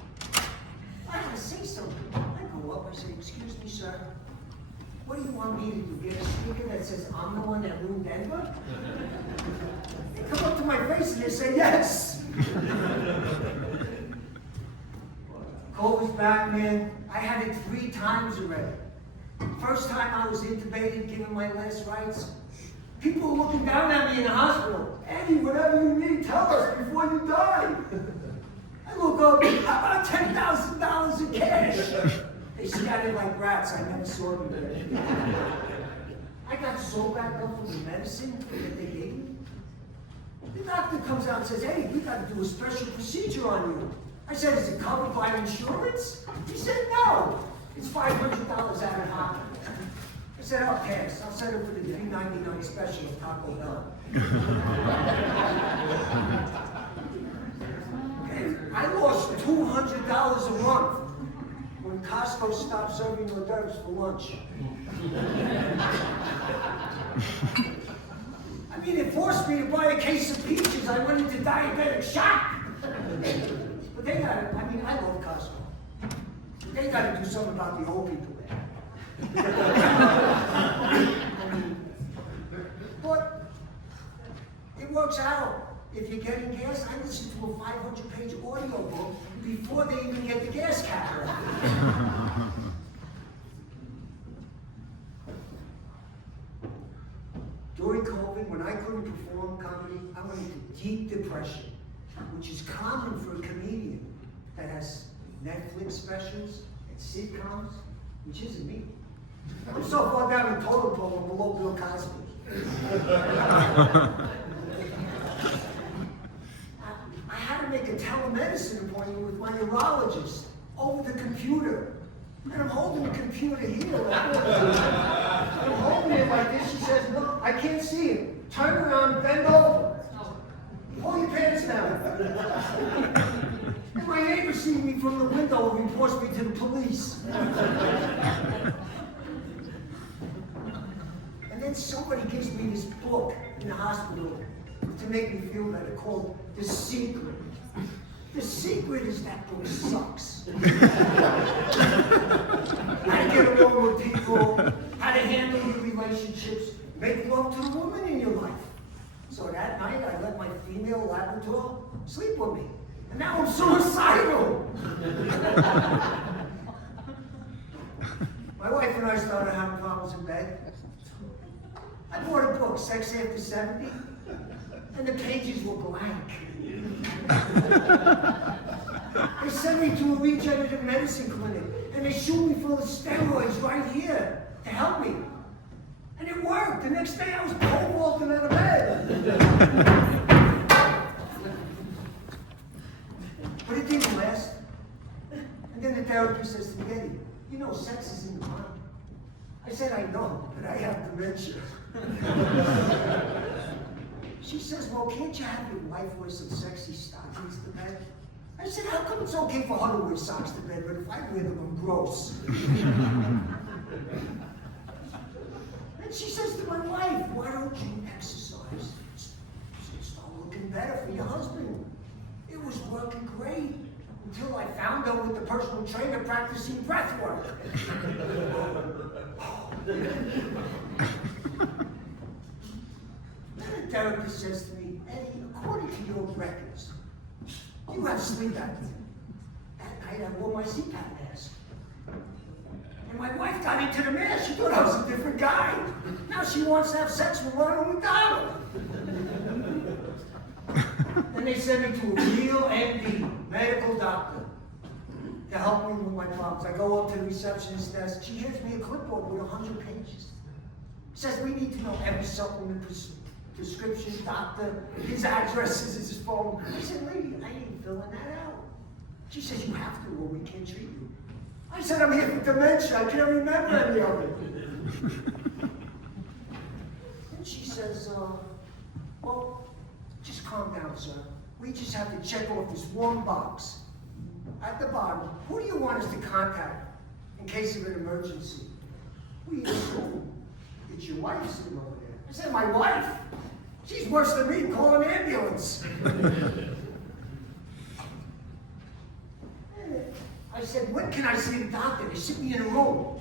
I gotta say something. I go up, I say, excuse me, sir. What do you want me to do? Get a sticker that says I'm the one that ruined Denver? They come up to my face and they say yes. COVID's back, man. I had it 3 times already. First time I was intubated, given my last rites. People were looking down at me in the hospital. Eddie, whatever you need, tell us before you die. I look up, how about $10,000 in cash? They scattered like rats. I never saw them again. I got so backed up from the medicine that they gave me. The doctor comes out and says, hey, we got to do a special procedure on you. I said, is it covered by insurance? He said, no. It's $500 out of pocket. I said, I'll pass. I'll set it for the $3.99 special of Taco Bell. Okay, I lost $200 a month when Costco stopped serving hors d'oeuvres for lunch. I mean, it forced me to buy a case of peaches. I went into diabetic shock. But they got it. I mean, I love Costco. They got to do something about the old people there. But it works out. If you're getting gas, I listen to a 500-page audio book before they even get the gas cap on. During COVID, when I couldn't perform comedy, I went into deep depression, which is common for a comedian that has Netflix specials and sitcoms, which isn't me. I'm so far down the totem pole, I'm below Bill Cosby. I had to make a telemedicine appointment with my neurologist over the computer. And I'm holding the computer here. I'm holding it like this. She says, look, I can't see it. Turn around, bend over. Pull your pants down. And my neighbor sees me from the window and reports me to the police. And then somebody gives me this book in the hospital to make me feel better called The Secret. The secret is that book sucks. How to get along with people, how to handle your relationships, make love to the woman in your life. So that night, I let my female Labrador sleep with me. And now I'm suicidal. My wife and I started having problems in bed. I bought a book, Sex After 70, and the pages were blank. They sent me to a regenerative medicine clinic, and they shoot me full of steroids right here to help me. And it worked. The next day I was pole vaulting out of bed. But it didn't last. And then the therapist says to me, Eddie, you know sex is in the mind. I said, I know, but I have dementia. She says, well, can't you have your wife wear some sexy stockings to bed? I said, how come it's okay for her to wear socks to bed, but if I wear them, I'm gross? And she says to my wife, why don't you exercise? So start looking better for your husband. It was working great until I found her with the personal trainer practicing breath work. Then the therapist says to me, Eddie, according to your records, you have sleep apnea. That night I wore my CPAP mask. And my wife got into the mask. She thought I was a different guy. Now she wants to have sex with Ronald McDonald. Then they sent me to a real MD, medical doctor, to help me with my problems. I go up to the receptionist desk. She hands me a clipboard with 100 pages. Says we need to know every supplement prescription, doctor, his addresses, his phone. I said, lady, I ain't filling that out. She says, you have to or we can't treat you. I said, I'm here for dementia. I can't remember any of it. And she says, well, just calm down, sir. we just have to check off this one box. At the bottom, who do you want us to contact in case of an emergency? We assume it's your wife sitting over there. I said, my wife? She's worse than me, call an ambulance. I said, when can I see the doctor? They sit me in a room.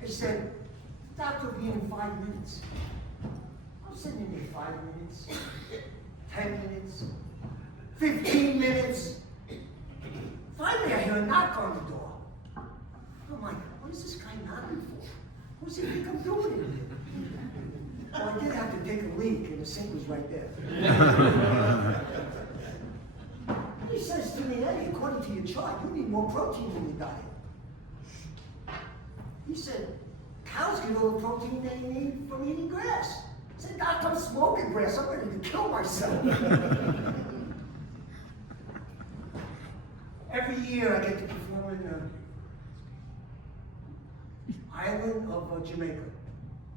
They said, the doctor will be in 5 minutes. I'm sitting in there 5 minutes, 10 minutes, 15 minutes. Finally, I hear a knock on the door. I'm like, what is this guy knocking for? What's he think I'm doing in here? Well, I did have to take a leak, and the sink was right there. He says to me, hey, according to your chart, you need more protein in your diet. He said, cows get all the protein they need from eating grass. I said, Doc, I'm smoking grass. I'm ready to kill myself. Every year I get to perform in the island of Jamaica,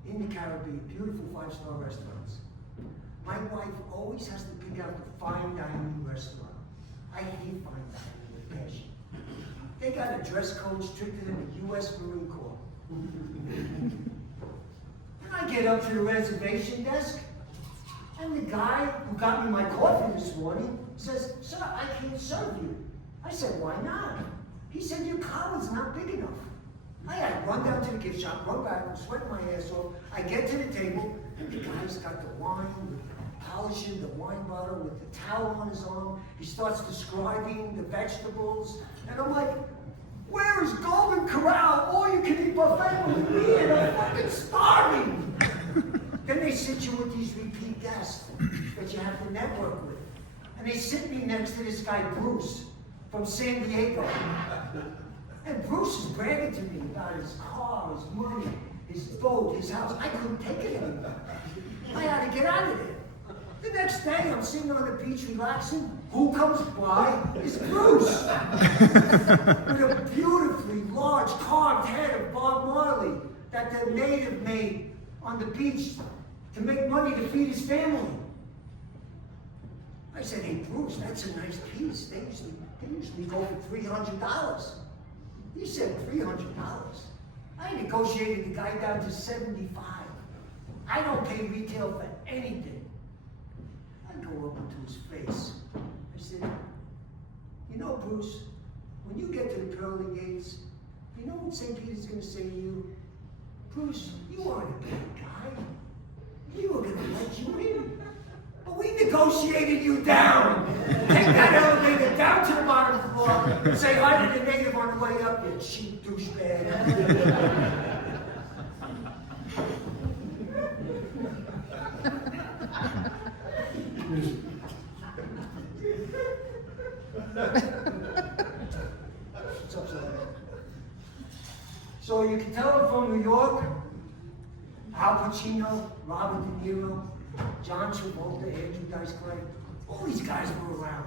in the Caribbean, beautiful 5-star restaurants. My wife always has to pick out the fine dining restaurant. I hate fine dining with passion. They got a dress code stricter than the U.S. Marine Corps. And I get up to the reservation desk, and the guy who got me my coffee this morning says, sir, I can't serve you. I said, why not? He said, your collar's not big enough. I had to run down to the gift shop, run back, sweat my ass off. I get to the table, and the guy's got the wine, polishing the wine bottle with the towel on his arm. He starts describing the vegetables, and I'm like, where is Golden Corral, all you can eat buffet with me, and I'm fucking starving. Then they sit you with these repeat guests that you have to network with. And they sit me next to this guy, Bruce, from San Diego. And Bruce is bragging to me about his car, his money, his boat, his house. I couldn't take it anymore. I had to get out of there. The next day, I'm sitting on the beach relaxing. Who comes by? It's Bruce. With a beautifully large carved head of Bob Marley that the native made on the beach to make money to feed his family. I said, hey, Bruce, that's a nice piece. They usually go for $300. He said $300. I negotiated the guy down to $75. I don't pay retail for anything. I go up into his face. I said, you know, Bruce, when you get to the pearly gates, you know what St. Peter's going to say to you? Bruce, you aren't a bad guy. We were going to let you in. But we negotiated you down. Take that elevator down to the bottom floor and say hi to the native on the way up, you cheap douchebag. So you can tell I'm from New York. Al Pacino, Robert De Niro, John Travolta, Andrew Dice Clay, all these guys were around.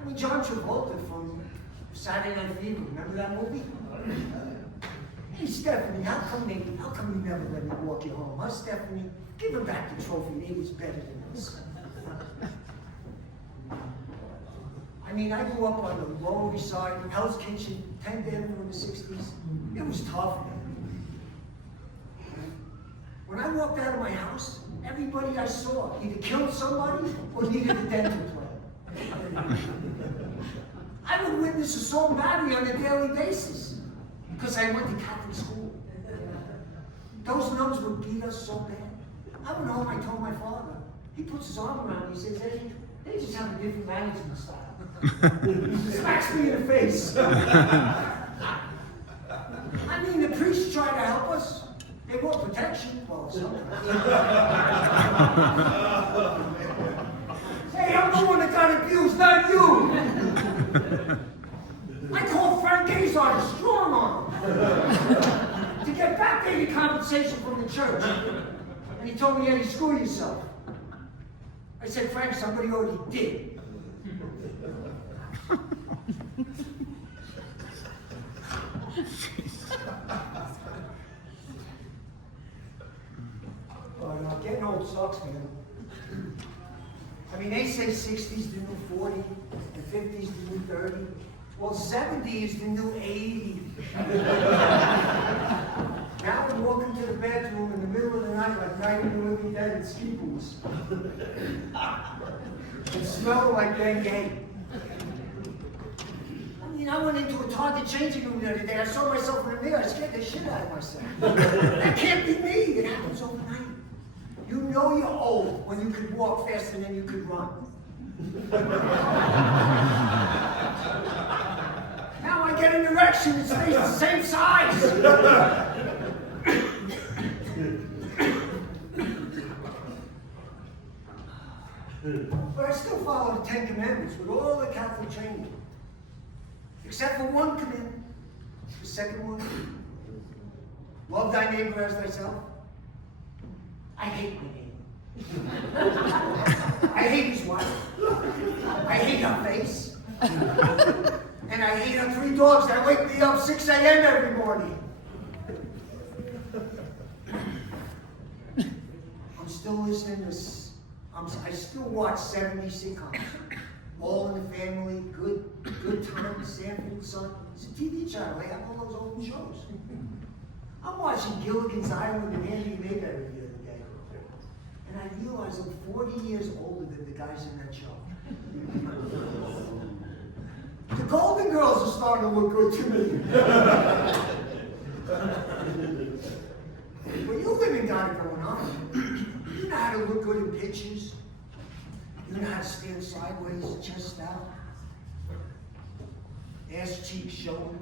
I mean, John Travolta from Saturday Night Fever, remember that movie? Hey, Stephanie, how come you never let me walk you home, huh, Stephanie? Give her back the trophy, they was better than us. I mean, I grew up on the Lower East Side, Hell's Kitchen, 10 Denver in the 60s. It was tough, man. When I walked out of my house, everybody I saw either killed somebody or needed a dental plan. I would witness assault and battery on a daily basis because I went to Catholic school. Those nuns would beat us so bad. I went home, I told my father. He puts his arm around me, he says, hey, they just have a different management style. He smacks me in the face. I mean, the priests try to help us. They want protection. Well, sometimes. Hey, I'm the one that got abused, not you. I called Frank Azar a strong arm to get backdated compensation from the church. And he told me, Eddie, screw yourself. I said, Frank, somebody already did. Getting old sucks, man. I mean, they say 60's the new 40, and 50's the new 30. Well, 70 is the new 80. Now we walk into the bathroom in the middle of the night like Night of the Living Dead and ski boots. And smell like Ben Gay. I mean, I went into a Target changing room the other day. I saw myself in the mirror. I scared the shit out of myself. That can't be me. It happens overnight. You know you're old when you could walk faster than you could run. Now I get an erection, it stays the same size. But I still follow the 10 Commandments with all the Catholic training. Except for one commandment. The second one. Love thy neighbor as thyself. I hate my neighbor. I hate his wife. I hate her face. And I hate her 3 dogs that wake me up 6 a.m. every morning. I'm still listening to I still watch 70 sitcoms. All in the Family, Good Times, Sanford and Son. It's a TV channel. They have all those old shows. I'm watching Gilligan's Island and Andy Mayberry the other day. And I realize I'm 40 years older than the guys in that show. The Golden Girls are starting to look good to me. Well, you women got it going on. You know how to look good in pictures. You know how to stand sideways, chest out. Ass cheeks showing.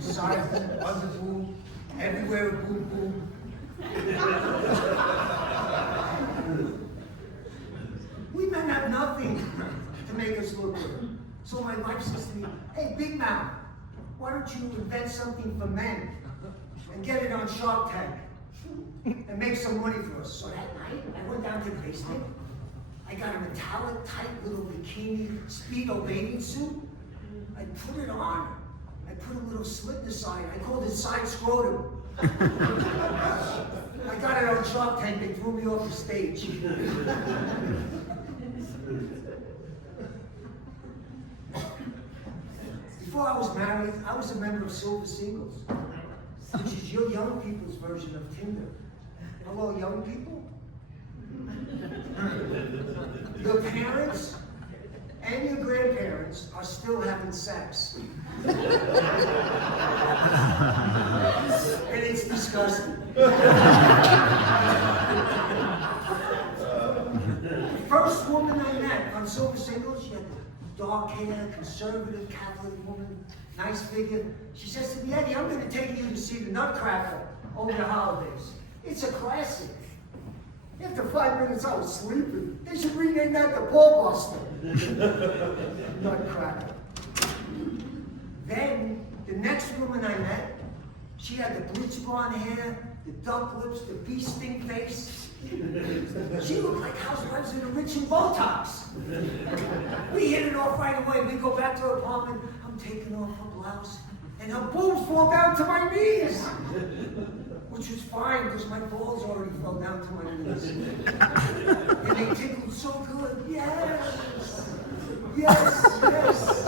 Side boob, under boob. Everywhere a boob boob. We men have nothing to make us look good. So my wife says to me, hey, Big Mouth, why don't you invent something for men and get it on Shark Tank and make some money for us? So that night, I went down to the basement. I got a metallic, tight little bikini Speedo bathing suit. I put it on. I put a little slit in the side. I called it side scrotum. I got it on Shark Tank. They threw me off the stage. Before I was married, I was a member of Silver Singles, which is your young people's version of Tinder. Hello, young people? Your parents and your grandparents are still having sex. And it's disgusting. The first woman I met on Silver Singles, she had dark hair, conservative Catholic woman, nice figure. She says to me, Eddie, I'm going to take you to see the Nutcracker over the holidays. It's a classic. After 5 minutes, I was sleeping. They should rename that the Ball Buster. Nutcracker. Then, the next woman I met, she had the bleach blonde hair, the duck lips, the bee sting face. She looked like housewives in the rich and Botox. We hit it off right away. We go back to her apartment. I'm taking off her blouse, and her boobs fall down to my knees. Which was fine, because my balls already fell down to my knees. And they tickled so good. Yes! Yes, yes,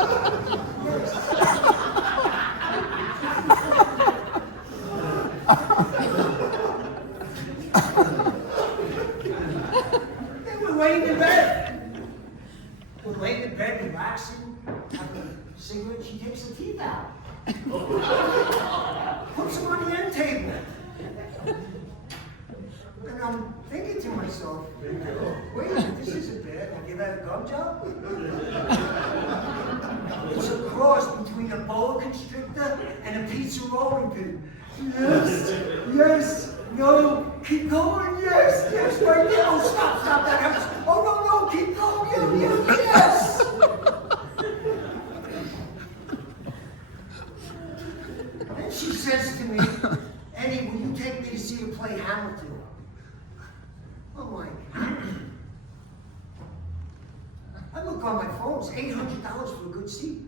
yes. Then we're laying in bed. We're laying in bed, relaxing, having a cigarette. She takes her teeth out. Puts them on the end table. And I'm thinking to myself, wait, this isn't bad. Have you had a gum job? It's a cross between a boa constrictor and a pizza rolling pin. Yes, yes, no, keep going, yes, yes, right there. Oh, stop, that hurts. Oh, no, keep going, yes. And she says to me, Eddie, will you take me to see you play Hamilton? I'm like, Hamilton? I look on my phone, it's $800 for a good seat.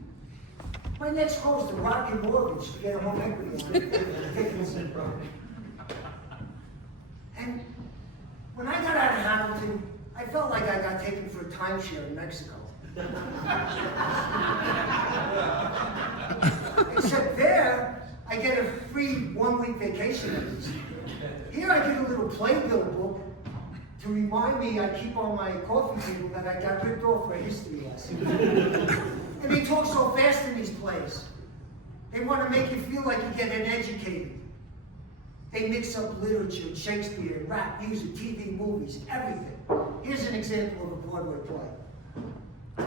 My next call is to Rocky Mortgage to get a home equity on it. And when I got out of Hamilton, I felt like I got taken for a timeshare in Mexico. Except there, I get a free 1-week vacation at least. Here I get a little playbill book to remind me I keep on my coffee table that I got ripped off for a history lesson. And they talk so fast in these plays. They want to make you feel like you're getting educated. They mix up literature, Shakespeare, rap, music, TV, movies, everything. Here's an example of a Broadway play.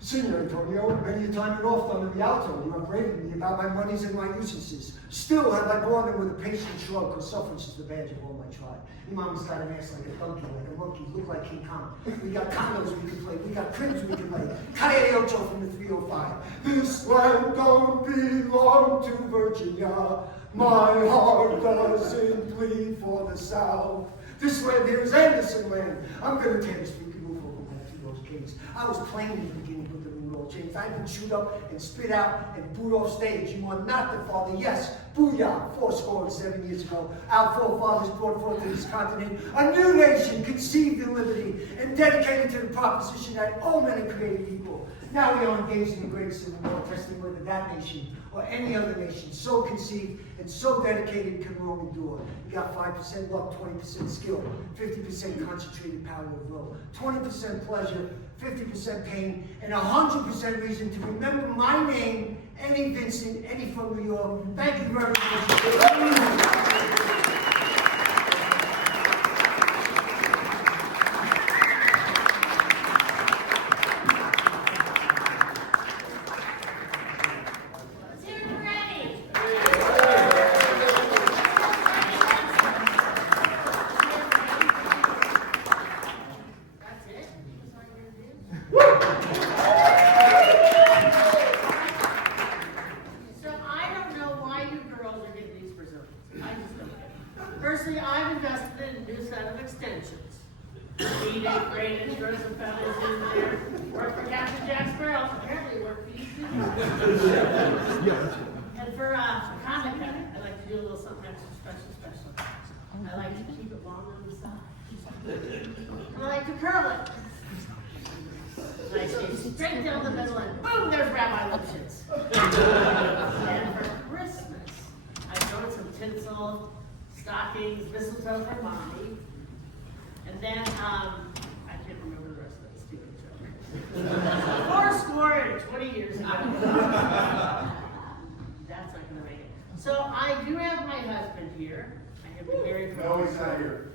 Senior Antonio, many a time and oft on the Rialto, you upbraided me about my monies and my usances. Still have I borne them with a patient shrug, because sufferance is the badge of all my tribe. Your mama's got an ass like a donkey, like a monkey, look like King Kong. We got condos we can play, we got cribs we can lay. Calle de Ocho from the 305. This land don't belong to Virginia. My heart doesn't bleed for the South. This land here is Anderson land. I'm gonna tear this freaking roof over back to those kings. I was playing in the beginning with the Rudolph James. I've been chewed up and spit out and booed off stage. You are not the father. Yes, booyah, 7 years ago. Our forefathers brought forth to this continent a new nation conceived in liberty and dedicated to the proposition that all men are created equal. Now we are engaged in the great civil war, testing whether that nation or any other nation so conceived and so dedicated can long endure. You got 5% luck, 20% skill, 50% concentrated power of will, 20% pleasure, 50% pain, and 100% reason to remember my name, Eddie Vincent, Eddie from New York. Thank you very much. Personally, I've invested in a new set of extensions. Feet and braided throws some feathers in there. Work for Captain Jack Sparrow. Apparently it worked for you too. And for Hanukkah, I like to do a little something extra special. I like to keep it long on the side. And I like to curl it. Nice shape, straight down the middle, and boom, there's Rabbi Lipschitz. And for Christmas, I throw some tinsel, stockings, mistletoe for mommy, and then, I can't remember the rest of that stupid joke. 20 years ago. That's not gonna make it. So I do have my husband here. I have been married for. No, he's not here.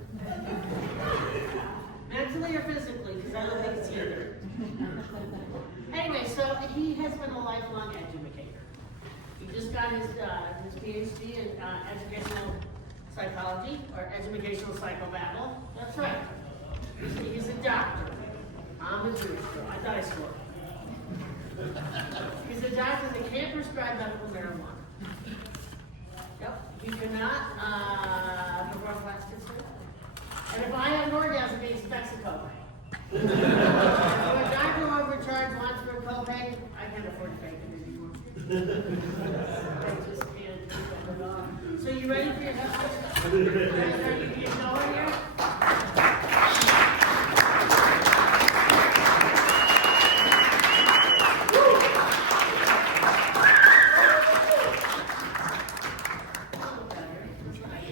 Mentally or physically, because I don't think it's either. Anyway, so he has been a lifelong educator. He just got his PhD in educational psychology, or educational psychobabble. That's right. He's a doctor. I'm a Jewish girl. I thought I swore. He's a doctor that can't prescribe medical marijuana. Yep. You cannot perform plastic surgery. And if I have an orgasm, he expects a copay. If a doctor overcharged wants for a copay, I can't afford to pay him anymore. I just can't keep it off. So you ready for your husband? You guys ready to get going here?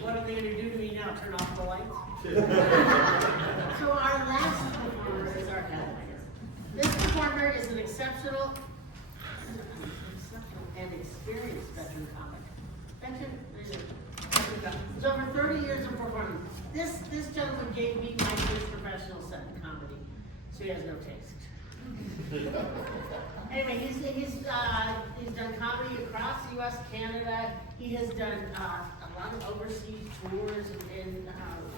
What are they going to do to me now? Turn off the lights? So our last performer is our headliner. This performer is an exceptional and experienced veteran comic. It's over 30 years of performing. This gentleman gave me my first professional set in comedy, so he has no taste. Anyway, he's done comedy across the U.S., Canada. He has done a lot of overseas tours and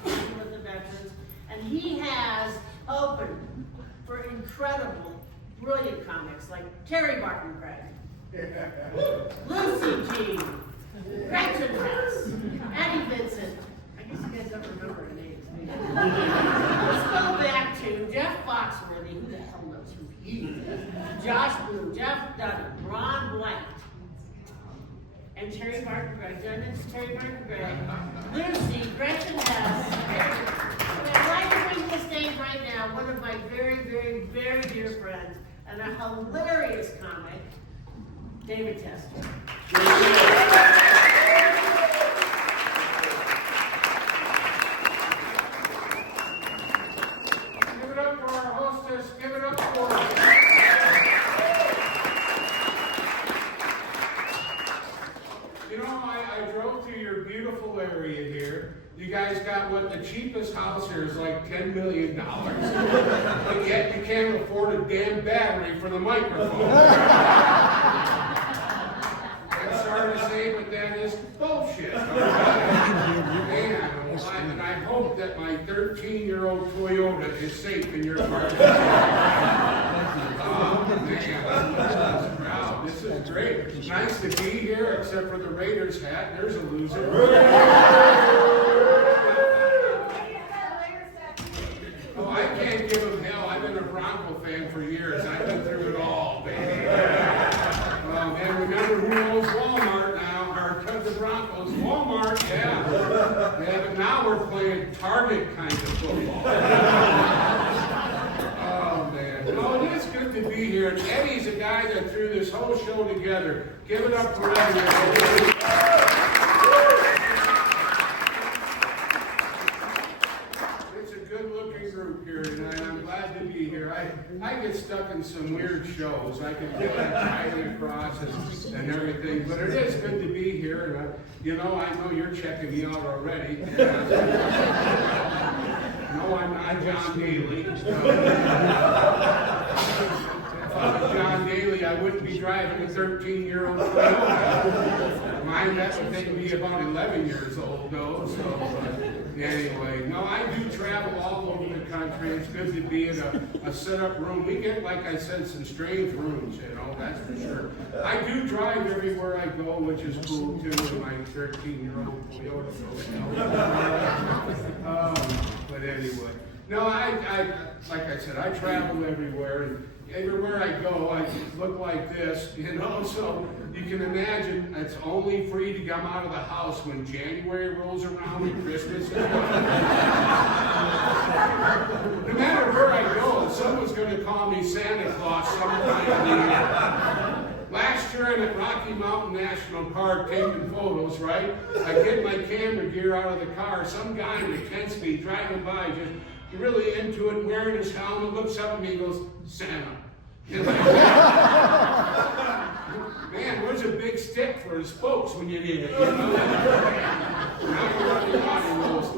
working with the veterans. And he has opened for incredible, brilliant comics like Terry Barton Craig, Lucy G, Gretchen Hess, Eddie Vincent. I guess you guys don't remember her names. Let's go back to Jeff Foxworthy. Who the hell knows who he is? Josh Blue, Jeff Dunham, Ron White, and Terry Barton Gregg. Terry Barton Gregg, Lucy, Gretchen Hess. I'd like to bring one of my very, very, very dear friends and a hilarious comic, David Tester. Give it up for our hostess. Give it up for her. You know, I drove through your beautiful area here. You guys got what the cheapest house here is like $10 million. But yet you can't afford a damn battery for the microphone. I'm sorry to say, but that is bullshit. Man, and I hope that my 13-year-old Toyota is safe in your parking lot. Oh, man, I'm proud. This is great. Nice to be here, except for the Raiders hat. There's a loser. Oh, I can't give him hell. I've been a Bronco fan for years. I've been through it all, baby. And remember who owns Walmart now? Or the Broncos. Walmart, yeah. Yeah, but now we're playing Target kind of football. Oh, man. No, it is good to be here. And Eddie's a guy that threw this whole show together. Give it up for Eddie. Group here tonight. I'm glad to be here. I get stuck in some weird shows. I can feel like driving across and everything, but it is good to be here. And you know, I know you're checking me out already. No, I'm not John Daly. If I was John Daly, I wouldn't be driving a 13-year-old Toyota. Mine, that would take me about 11 years old, though. So. Anyway, no, I do travel all over the country. It's good to be in a set-up room. We get, like I said, some strange rooms, you know, that's for sure. I do drive everywhere I go, which is cool, too, with my 13-year-old Toyota. But anyway, no, I like I said, I travel everywhere, and everywhere I go, I look like this, you know, so you can imagine it's only free to come out of the house when January rolls around and Christmas is gone. No matter where I go, someone's going to call me Santa Claus sometime in the year. Last year I'm at Rocky Mountain National Park taking photos, right? I get my camera gear out of the car. Some guy in a 10-speed driving by just really into it, wearing his helmet, looks up at me and goes, Santa. Man, where's a big stick for his spokes when you need it? You know? Now you're running out of those,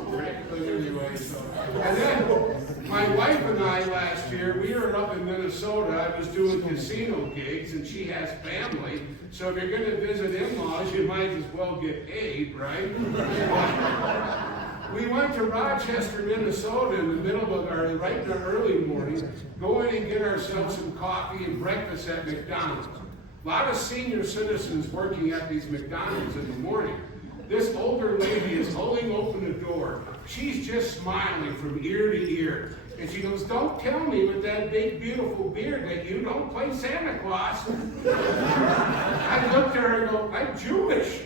but anyway, so. And then my wife and I last year, we were up in Minnesota. I was doing casino gigs, and she has family. So if you're going to visit in-laws, you might as well get paid, right? We went to Rochester, Minnesota in the middle of right in the early morning, go in and get ourselves some coffee and breakfast at McDonald's. A lot of senior citizens working at these McDonald's in the morning. This older lady is holding open the door. She's just smiling from ear to ear. And she goes, don't tell me with that big, beautiful beard that you don't play Santa Claus. I looked at her and go, I'm Jewish.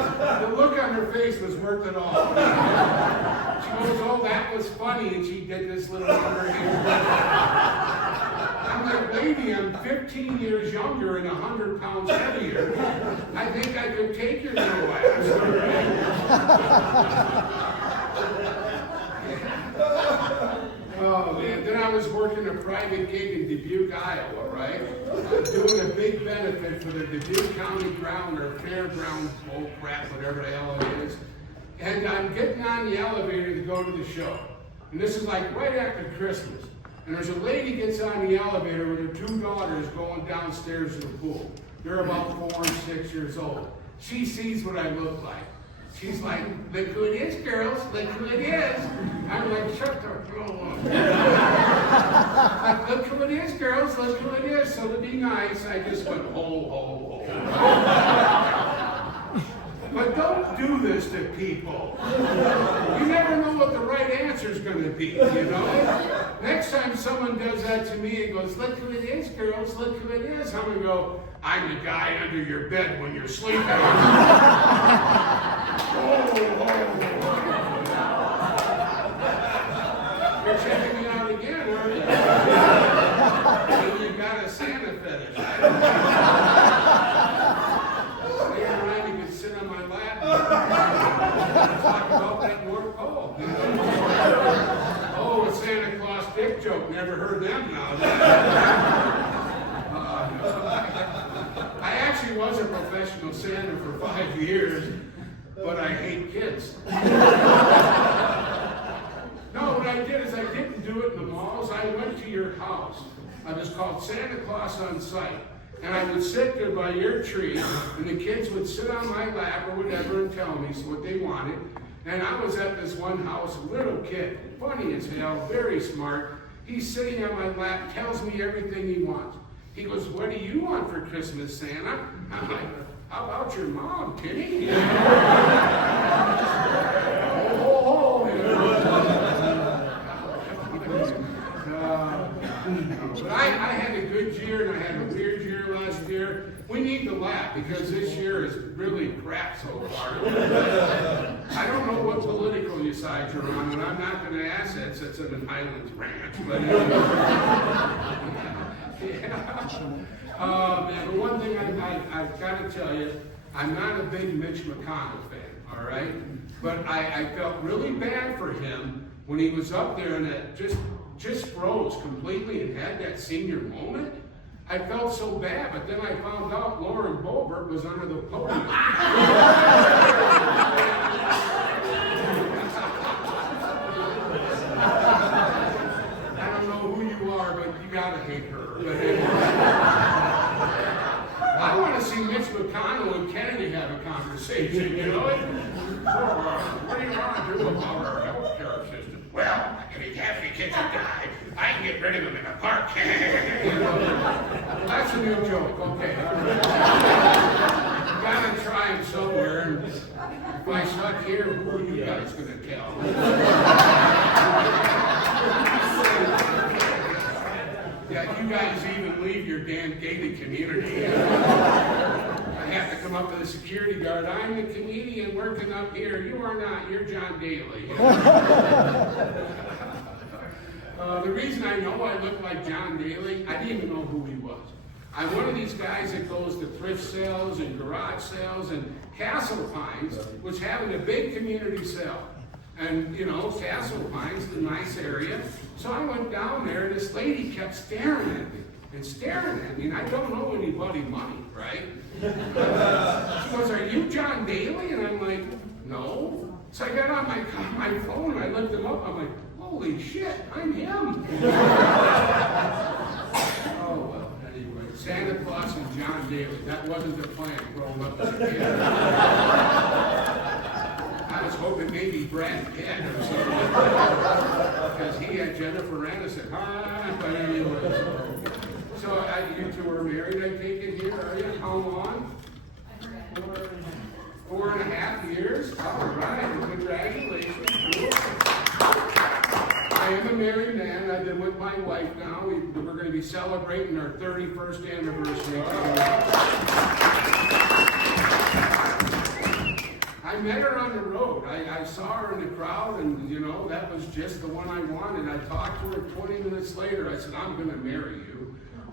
The look on her face was worth it all. She goes, oh, that was funny. And she did this little number here. I'm like, lady, I'm 15 years younger and 100 pounds heavier. I think I could take your little ass. Oh, man. Then I was working a private gig in Dubuque, Iowa, right? Doing a big benefit for the Dubuque County Ground or Fairground, bull crap, whatever the hell it is. And I'm getting on the elevator to go to the show. And this is like right after Christmas. And there's a lady gets on the elevator with her 2 daughters going downstairs to the pool. They're about 4 and 6 years old. She sees what I look like. She's like, look who it is, girls, look who it is. I'm like, shut the hell up. Look who it is, girls, look who it is. So to be nice, I just went, ho, ho, ho. But don't do this to people. You never know what the right answer is going to be, you know? Next time someone does that to me and goes, look who it is, girls, look who it is, I'm going to go, I'm the guy under your bed when you're sleeping. Which never heard them now. I actually was a professional Santa for 5 years, but I hate kids. No, what I did is I didn't do it in the malls. I went to your house. I was called Santa Claus on site. And I would sit there by your tree, and the kids would sit on my lap or whatever and tell me what they wanted. And I was at this one house, a little kid, funny as hell, very smart. He's sitting on my lap, tells me everything he wants. He goes, "What do you want for Christmas, Santa?" I'm like, "How about your mom, Timmy?" But I had a good year and I had a weird year last year. We need to laugh because this year is really crap so far. I don't know what political side you're on, and I'm not going to ask that since it's an Highlands Ranch. But man, the one thing I've got to tell you, I'm not a big Mitch McConnell fan, all right? But I felt really bad for him when he was up there and it just froze completely and had that senior moment. I felt so bad, but then I found out Lauren Boebert was under the podium. I don't know who you are, but you gotta hate her. But anyway. I want to see Mitch McConnell and Kennedy have a conversation, you know? What do you want to do about our health care system? Well, if you have any kids that die, I can get rid of them in the park. You know, that's a new joke, okay. Gotta try them somewhere. And if I suck here, who are you guys gonna tell? Yeah, you guys even leave your damn gated community. I have to come up to the security guard. I'm a comedian working up here. You are not. You're John Daly. The reason I know I look like John Daly, I didn't even know who he was. I'm one of these guys that goes to thrift sales and garage sales, and Castle Pines was having a big community sale. And, you know, Castle Pines is a nice area. So I went down there, and this lady kept staring at me. And staring at me, and I don't know anybody money, right? She goes, "Are you John Daly?" And I'm like, "No." So I got on my phone, and I looked him up. I'm like, "Holy shit, I'm him." Oh, well, anyway. Santa Claus and John Daly. That wasn't the plan growing up as a kid. I was hoping maybe Brad Pitt or something. Because he had Jennifer Aniston. But anyway. So you two are married, I take it here, are you? How long? 4.5 years? All right, congratulations. I am a married man. I've been with my wife now. We're going to be celebrating our 31st anniversary. I met her on the road. I saw her in the crowd, and, you know, that was just the one I wanted. I talked to her 20 minutes later. I said, "I'm going to marry you."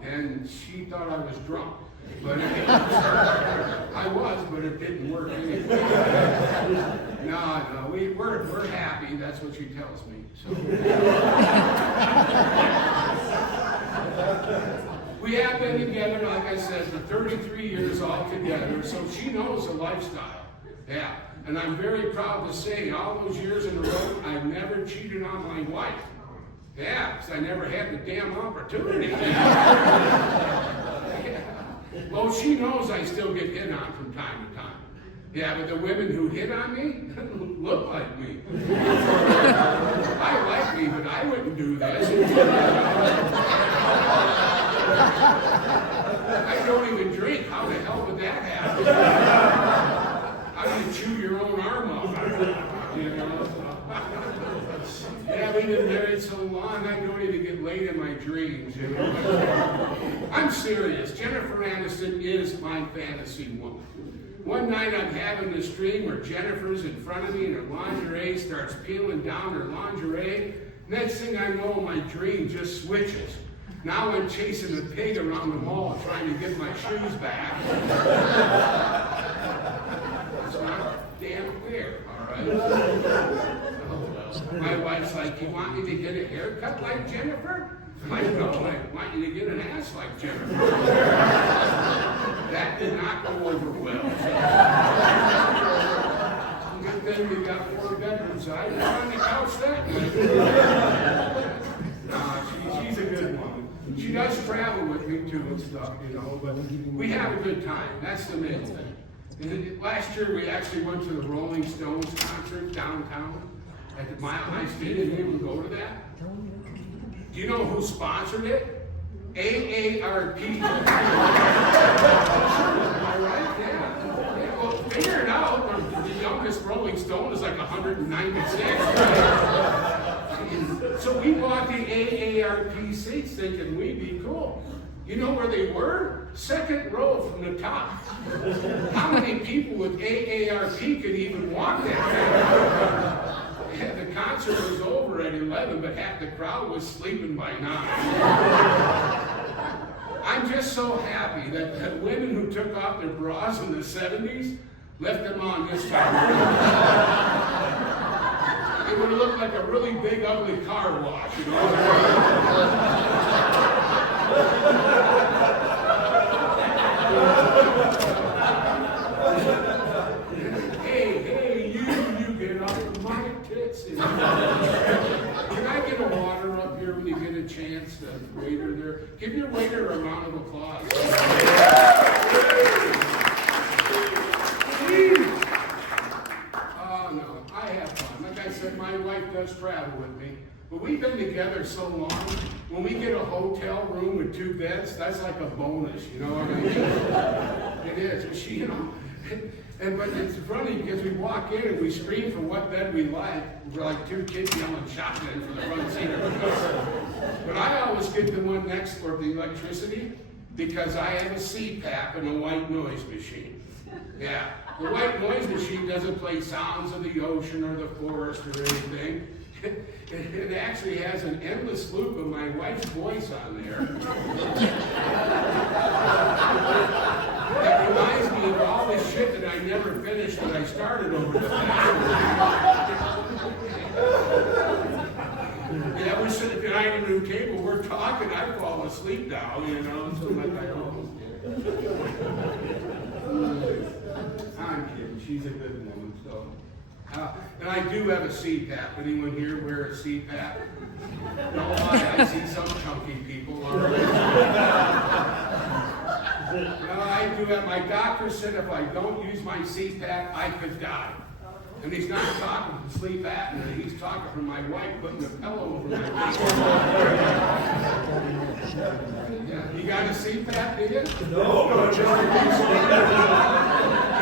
And she thought I was drunk. But I was, but it didn't work anyway. No, we're happy. That's what she tells me. So. We have been together, like I said, for 33 years all together, so she knows the lifestyle. Yeah, and I'm very proud to say all those years in a row, I've never cheated on my wife. Yeah, because I never had the damn opportunity. Well, she knows I still get hit on from time to time. Yeah, but the women who hit on me look like me. I like me, but I wouldn't do this. I don't even drink. How the hell would that happen? How do you chew your own arm off? You know? Yeah, we've been married so long, I don't even get laid in my dreams, you know? I'm serious. Jennifer Aniston is my fantasy woman. One night I'm having this dream where Jennifer's in front of me and her lingerie starts peeling down her lingerie. Next thing I know, my dream just switches. Now I'm chasing a pig around the mall trying to get my shoes back. It's not damn fair, all right? My wife's like, "You want me to get a haircut like Jennifer?" I know, I want you to get an ass like Jennifer. That did not go over well. Good thing we got 4 bedrooms. I was on the couch that night. She's a good woman. She does travel with me too and stuff, you know, but we have a good time. That's the main thing. And last year we actually went to the Rolling Stones concert downtown at the Mile High Stadium. Did you ever go to that? Do you know who sponsored it? AARP. Am I right? Yeah. Well, figure it out. The youngest Rolling Stone is like 196. So we bought the AARP seats thinking we'd be cool. You know where they were? Second row from the top. How many people with AARP could even walk that far? The concert was over at 11, but half the crowd was sleeping by 9. I'm just so happy that women who took off their bras in the 70s left them on this time. It would have looked like a really big, ugly car wash, you know? Hey, you get off of my tits. Can I get a water up here when you get a chance? The waiter there. Give your waiter a round of applause. Oh no, I have fun. Like I said, my wife does travel with me. But we've been together so long, when we get a hotel room with 2 beds, that's like a bonus, you know what I mean? It is. She, you know, but it's funny because we walk in and we scream for what bed we like. We're like 2 kids yelling shotgun for the front seat of the car. But I always get the one next for the electricity because I have a CPAP and a white noise machine. Yeah, the white noise machine doesn't play sounds of the ocean or the forest or anything. It actually has an endless loop of my wife's voice on there. That reminds me of all the shit that I never finished that I started over the past. Yeah, we're sitting at the dining room table, we're talking, I fall asleep now, you know, so like I almost I'm kidding, she's a good woman, so. And I do have a CPAP. Anyone here wear a CPAP? Don't lie, I see some chunky people already. No, I do have, my doctor said if I don't use my CPAP, I could die. And he's not talking from sleep apnea, he's talking from my wife putting a pillow over my face. Yeah, you got a CPAP, do you? No,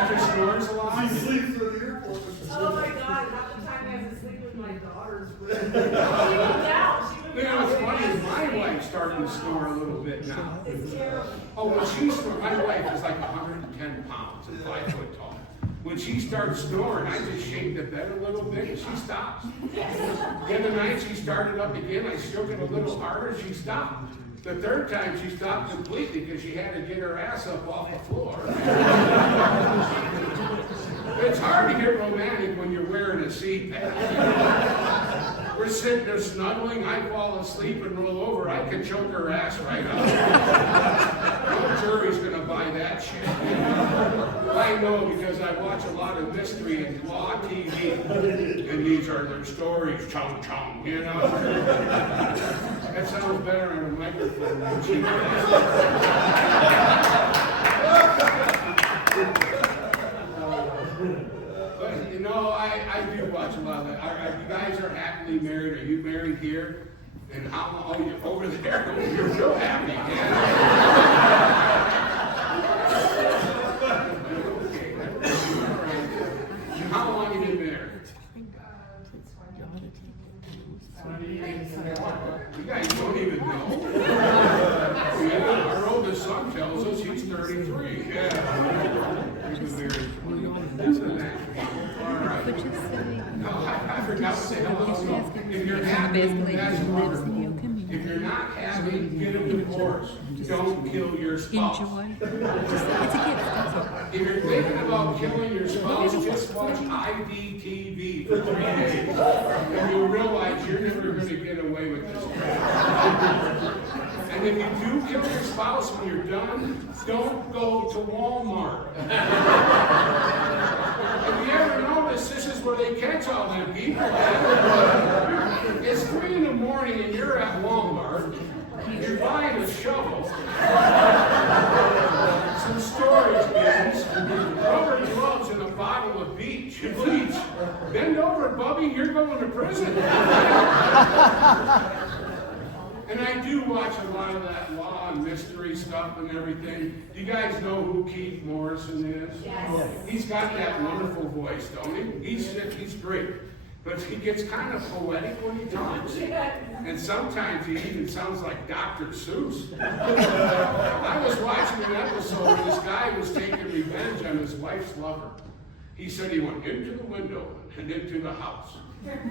He snores a lot? She sleeps in the airport. Oh my God, half the time I have to sleep with my daughters. She moved out. You know, what's funny is my wife's starting to snore a little bit now. It's terrible. Oh, when my wife is like 110 pounds and 5 foot tall. When she starts snoring, I just shake the bed a little bit and she stops. The other night she started up again, I shook it a little harder, she stopped. The third time she stopped completely because she had to get her ass up off the floor. It's hard to get romantic when you're wearing a CPAP. We're sitting there snuggling, I fall asleep and roll over, I could choke her ass right out. No jury's gonna buy that shit. I know because I watch a lot of mystery and law TV, and these are their stories, chung chung, you know? That sounds better on a microphone than cheap. But you know, I do watch a lot of that. You guys are happily married. Are you married here? And how long? Oh, you're over there. You're real happy. Yeah. Okay. How long have you been married? You guys don't even know. Yeah, our oldest son tells us he's 33. Yeah. He's been married 20 years. All right. No, I forgot to say hello. If you're happy, that's wonderful. If you're not happy, get a divorce. Don't kill your spouse. If you're thinking about killing your spouse, just watch IDTV for 3 days. And you'll realize you're never going to get away with this. And if you do kill your spouse when you're done, don't go to Walmart. Have you ever noticed this is where they catch all them people at? It's 3 in the morning and you're at Walmart. You're buying a shovel, some storage bins, rubber gloves, and a bottle of bleach. Bend over, Bubby, you're going to prison. And I do watch a lot of that law and mystery stuff and everything. Do you guys know who Keith Morrison is? Yes. He's got that wonderful voice, don't he? He's great. But he gets kind of poetic when he talks. And sometimes he even sounds like Dr. Seuss. I was watching an episode where this guy was taking revenge on his wife's lover. He said he went into the window and into the house. Look at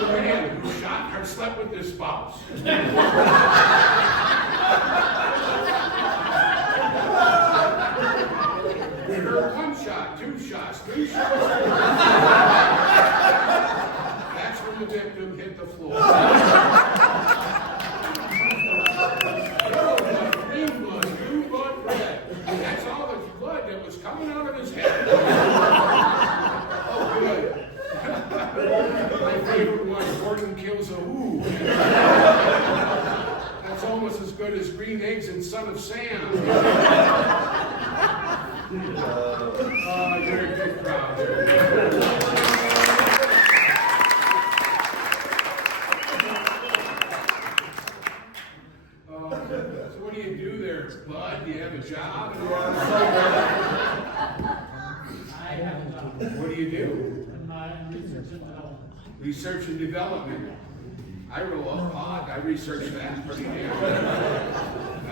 the man who shot or slept with his spouse. We heard 1 shot, 2 shots, 3 shots. That's when the victim hit the floor. Yellow blood, green blood, blue blood, red. That's all the blood that was coming out of his head. Oh, good. My favorite one, Gordon kills a who. That's almost as good as Green Eggs and Son of Sam. Oh, you're a good crowd. So what do you do there, Bud? Do you have a job? I have a job. What do you do? Research and development. Research and development. I roll a pot. I research that pretty damn good.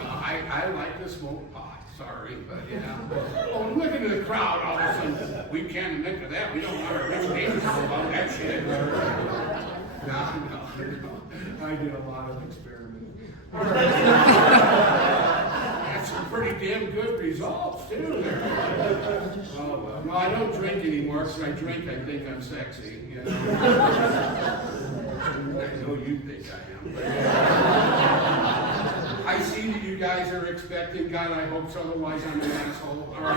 I like to smoke pot. Sorry, but you know. Oh, look at the crowd all of a sudden. We can't admit to that. We don't want our rich neighbors to know about that shit. No. I did a lot of experimenting. That's some pretty damn good results, too. Oh, well, I don't drink anymore, because I drink, I think I'm sexy, you know. I know you think I am. But I see that you guys are expecting God, I hope so, otherwise I'm an asshole. All right.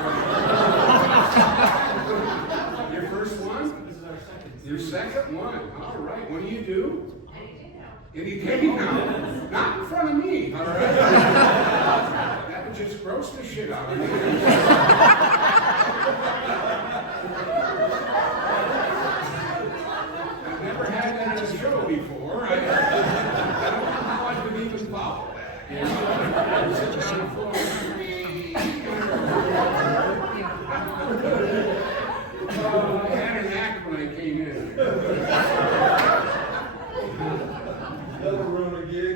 Your first one? This is our second. Your second one. All right. What do you do? Any day now. Not in front of me. All right. That would just gross the shit out of me. I've never had that in a show before. I don't know how I could even follow that. You know? Sit down on the floor. I had an act when I came in. That'll ruin a gig.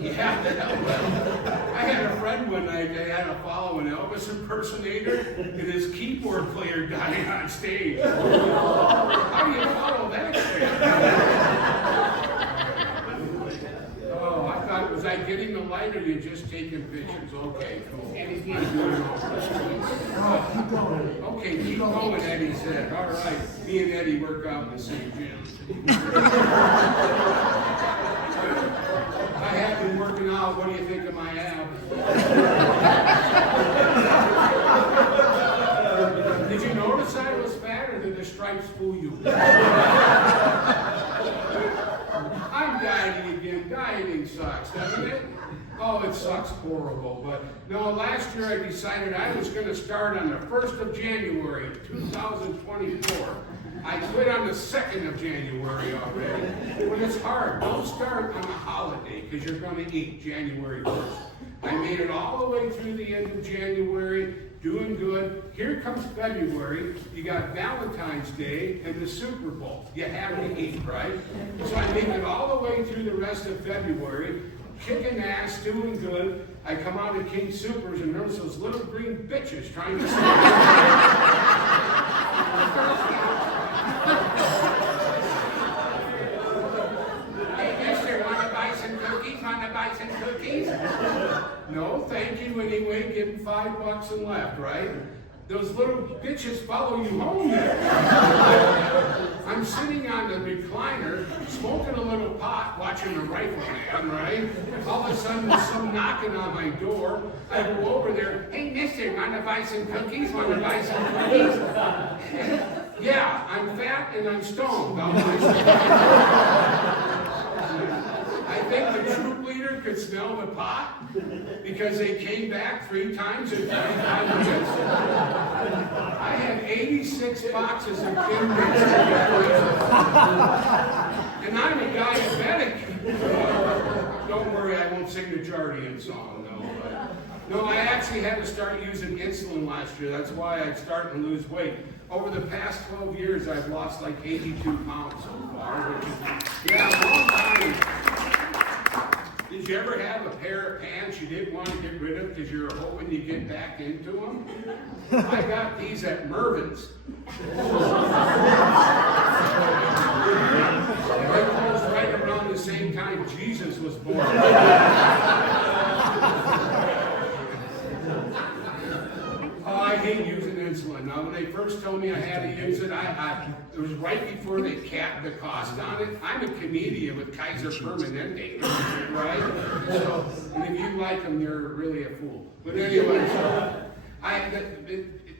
Yeah, well, I had a friend one night that had to follow an Elvis impersonator, and his keyboard player died on stage. How do you follow that shit? Oh, I thought, was I getting the light or you just taking pictures? Okay, cool. Okay, keep going, Eddie said. All right, me and Eddie work out in the same gym. I have been working out. What do you think of my abs? Did you notice I was fat, or did the stripes fool you? I'm dieting again. Dieting sucks, doesn't it? Oh, it sucks horrible. But no, last year I decided I was going to start on the 1st of January, 2024. I quit on the 2nd of January already. But it's hard. Don't start on a holiday because you're going to eat January 1st. I made it all the way through the end of January, doing good. Here comes February. You got Valentine's Day and the Super Bowl. You have to eat, right? So I made it all the way through the rest of February, kicking ass, doing good. I come out of King Supers and there's those little green bitches trying to steal Hey, mister, want to buy some cookies? Want to buy some cookies? No, thank you anyway. Give them $5 and left, right? Those little bitches follow you home there. I'm sitting on the recliner, smoking a little pot, watching the Rifleman, right? All of a sudden, there's some knocking on my door. I go over there, hey, mister, want to buy some cookies? Want to buy some cookies? Yeah, I'm fat and I'm stoned. I'll buy some I think the troop leader could smell the pot because they came back 3 times in 45 minutes. I had 86 boxes of Timbits. And I'm a diabetic. Don't worry, I won't sing the Jardian song, no. But, no, I actually had to start using insulin last year. That's why I'm starting to lose weight. Over the past 12 years, I've lost like 82 pounds so far, which is, yeah, a long time. Did you ever have a pair of pants you didn't want to get rid of because you were hoping you'd get back into them? I got these at Mervin's. They closed right around the same time Jesus was born. Oh, I hate using insulin. Now, when they first told me I had to use it, it was right before they capped the cost on it. I'm a comedian with Kaiser Permanente, right? So, and if you like them, you're really a fool. But anyway, so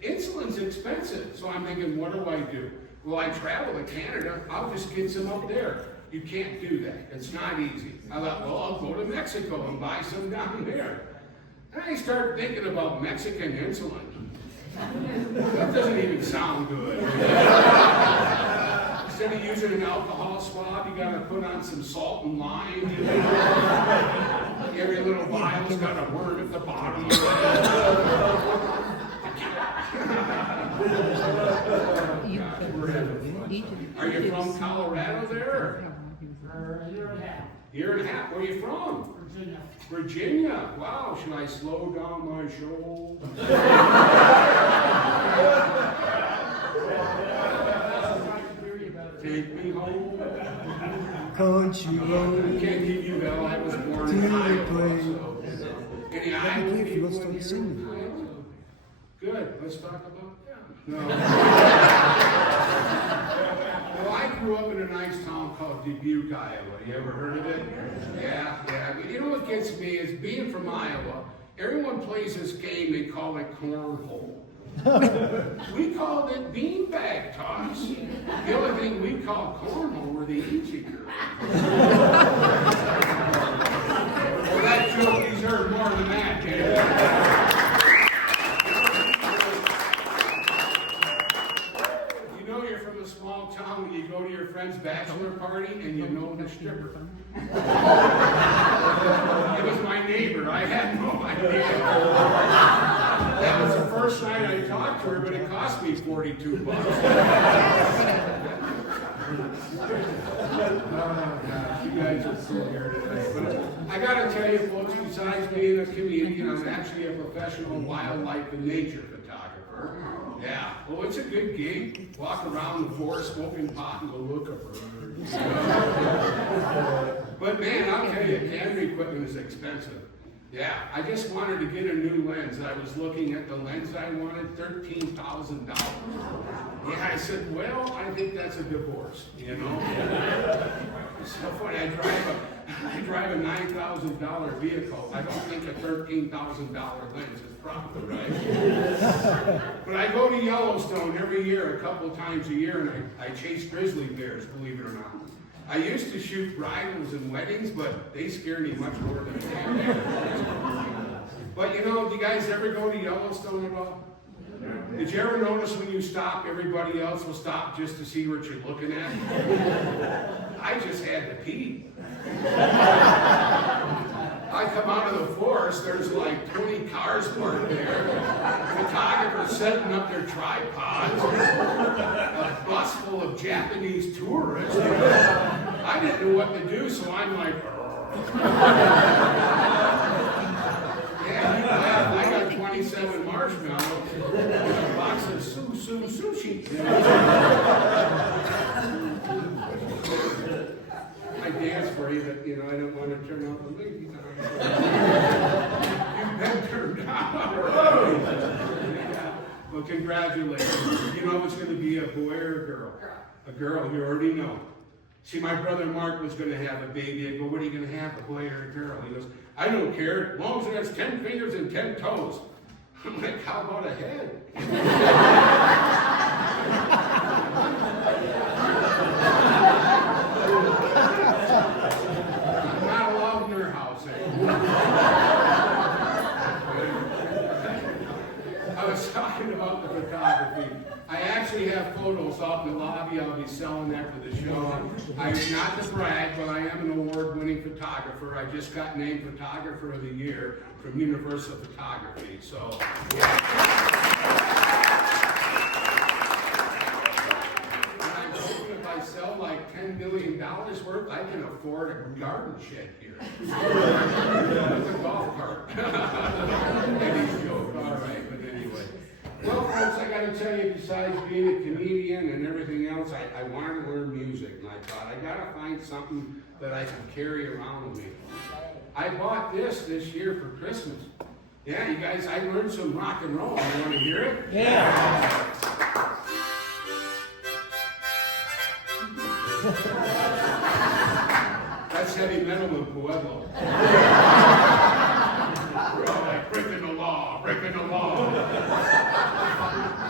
insulin's expensive, so I'm thinking, what do I do? Well, I travel to Canada. I'll just get some up there. You can't do that. It's not easy. I thought, well, I'll go to Mexico and buy some down there. And I started thinking about Mexican insulin. That doesn't even sound good. Instead of using an alcohol swab, you gotta put on some salt and lime. Every little vial's got a worm at the bottom. Are you from Colorado there? A year and a half. Year and a half. Where are you from? Virginia. Virginia. Wow. Should I slow down my show? Take me home. Country I road. can't give you that. I was born in Iowa. So. Any Iowa people in here? Good. Let's talk about them. No. Well, I grew up in a nice town called Dubuque, Iowa. You ever heard of it? Yeah. But you know what gets me is being from Iowa, everyone plays this game, they call it cornhole. We called it beanbag toss. The only thing we called cornhole were the easy girls. Well, that joke deserved more than that, kid. You know you're from a small town when you go to your friend's bachelor party and you know the stripper. It was my neighbor. I had no idea. That was the first night I talked to her, but it cost me $42. Oh, gosh, you guys are cool here today. But I got to tell you, folks, besides being a comedian, I'm actually a professional wildlife and nature photographer. Yeah, well, it's a good gig. Walk around the forest, smoking pot, and go look at birds. But man, I'll tell you, camera equipment is expensive. Yeah, I just wanted to get a new lens. I was looking at the lens I wanted, $13,000. Yeah, I said, well, I think that's a divorce, you know? It's so funny, I drive a $9,000 vehicle. I don't think a $13,000 lens is proper, right? But I go to Yellowstone every year, a couple times a year, and I chase grizzly bears, believe it or not. I used to shoot bridals and weddings, but they scare me much more than damn bear. But you know, do you guys ever go to Yellowstone at all? Did you ever notice when you stop, everybody else will stop just to see what you're looking at? I just had to pee. I come out of the forest, there's like 20 cars parked there. Photographers setting up their tripods. A bus full of Japanese tourists. I didn't know what to do, so I'm like, yeah, you laugh. I got 27 marshmallows and a box of sushi. I dance for you, but you know, I don't want to turn off the movie. You've been turned on. Yeah. Well, congratulations. You know it's going to be a boy or a girl? A girl, you already know. See, my brother Mark was going to have a baby. I go, what are you going to have, a boy or a girl? He goes, I don't care, as long as it has 10 fingers and 10 toes. I'm like, how about a head? I'm not allowed in their house anymore. I was talking about the photography. I actually have photos out in the lobby. I'll be selling after the show. I'm not to brag, but I am an award-winning photographer. I just got named Photographer of the Year from Universal Photography. So, I'm hoping if I sell like $10 million worth, I can afford a garden shed here. With a golf cart. Any joke, all right, but anyway. Well, folks, I got to tell you, besides being a comedian and everything else, I wanted to learn music, and I thought, I got to find something that I can carry around with me. I bought this year for Christmas. Yeah, you guys, I learned some rock and roll. You want to hear it? Yeah. That's heavy metal in Pueblo. We're all like, breaking the law, breaking the law.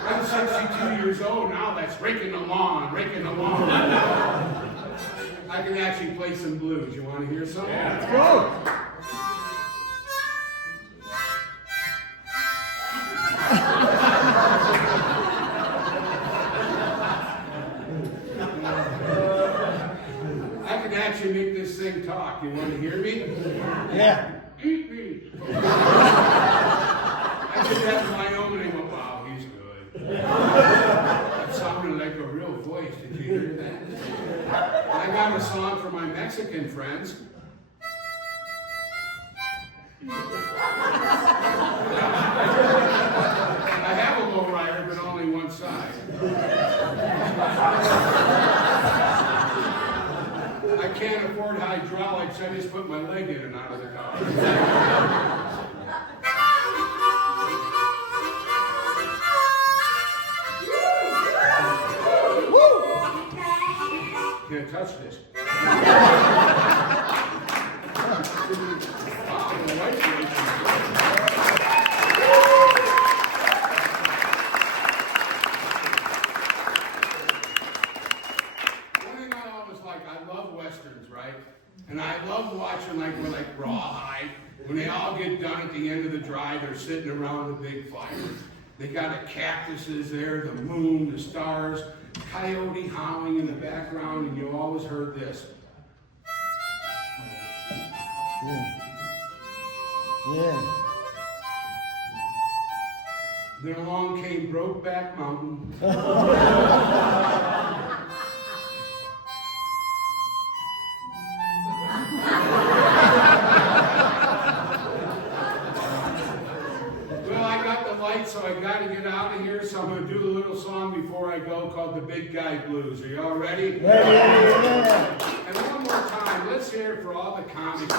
I'm 62 years old now, that's raking the lawn, raking the lawn. I can actually play some blues. You want to hear some? Yeah. Let's go. I can actually make this thing talk. You want to hear me? Yeah. Eat me. I did that in Wyoming and went, wow, he's good. That sounded like a real voice. Did you hear that? I got a song for my Mexican friends. I have a lowrider, but only one side. I can't afford hydraulics, I just put my leg in and out of the car. Can't touch this. Wow, the light One thing I always like, I love westerns, right? And I love watching like Rawhide. When they all get done at the end of the drive, they're sitting around the big fire. They got the cactuses there, the moon, the stars, coyote howling in the background, and you always heard this. Yeah. Then along came Brokeback Mountain. Well, I got the light, so I got to get out of here. So I'm going to do a little song before I go called the Big Guy Blues. Are you all ready? Yeah. And one more time, let's hear it for all the comics.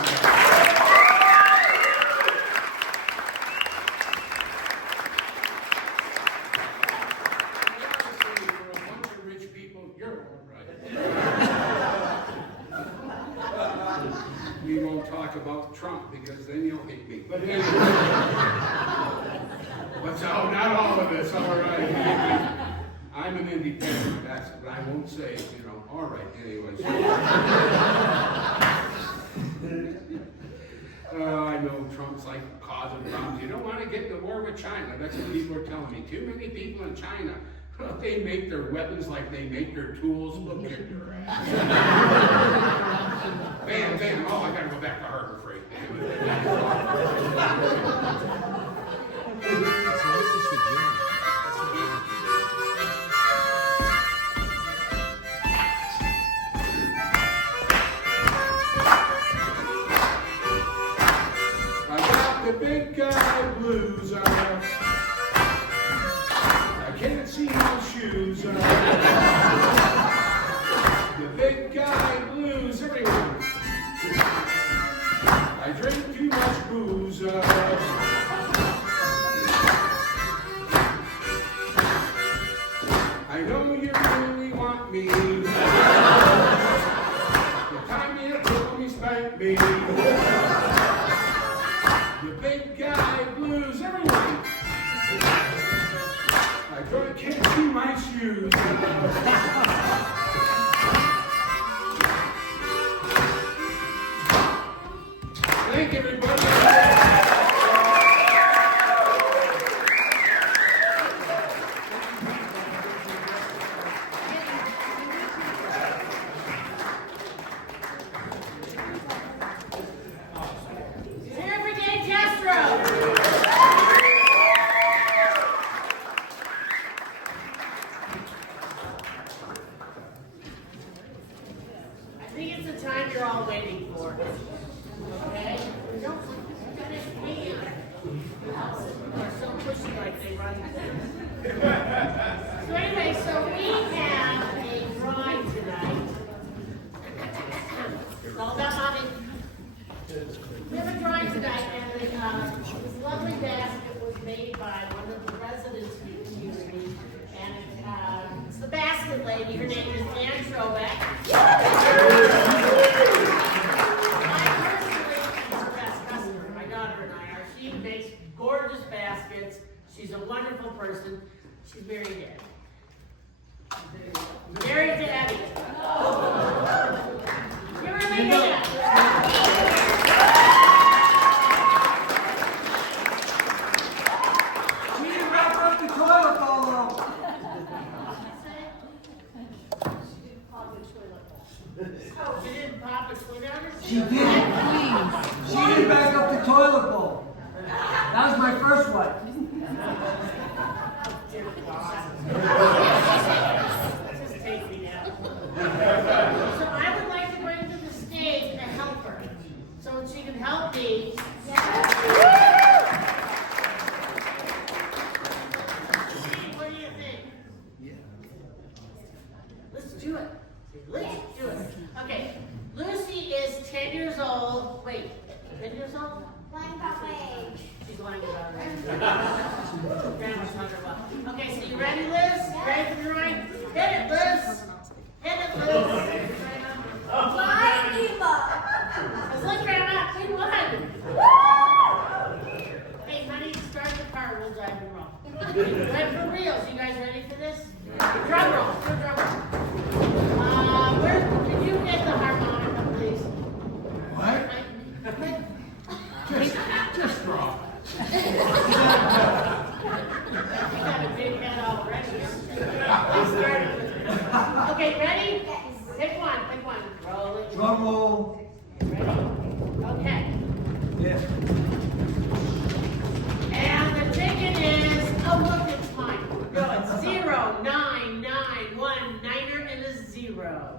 We won't talk about Trump because then you'll hate me. But anyway, not all of this. All right. I'm an independent. That's what I won't say. You know. All right. Anyways. I know Trump's like causing problems. You don't want to get in the war with China. That's what people are telling me. Too many people in China. They make their weapons like they make their tools. Look at your ass. Bam, bam. Oh, I gotta go back to Harbor Freight. I got the big guy blues. I can't see my shoes. The big guy blues, everyone. I drink too much booze. I know you really want me. Thank you, everybody. Cheer for Dave Castro. I think it's the time you're all waiting for. Okay? Don't put it in. They're so pushy like they run things. So anyway, so we have a drawing tonight. It's all about mommy. We have a drawing tonight, and this lovely basket was made by one of the residents of the community, and it's the basket lady. Her name is Ann Trobeck. I personally am her best customer. My daughter and I are. She makes gorgeous baskets. She's a wonderful person. She's married to Eddie. Married to Eddie. Give her a big hand. She didn't wrap up the toilet bowl though. Oh, she didn't pop a twin out or She did. She didn't back up the toilet bowl. That was my first one. Just take me now. So I would like to bring to the stage a helper, so she can help me. Steve, what do you think? Let's do it. Let's do it. Okay, Lucy is 10 years old. Wait, 10 years old? Lying about my age. She's lying about her age. Grandma's not her well. Okay, so you ready, Liz? Ready for the drawing? Hit it, Liz. Hit it, Liz. Flying Eva. Let's look, Grandma. Say one. Hey, honey, start the car. We'll drive you wrong. Right for reals. You guys ready for this? Drum roll. Do a drum roll. Could you get the harmonica, please? What? Just draw. You got a big head already. Let's start with it. Okay, ready? Pick one. Pick one. Roll it. Drum roll. Ready? Okay. Yeah. And the ticket is, oh look, it's mine. No, it's 0, 9, 9, 1, 9er and a 0.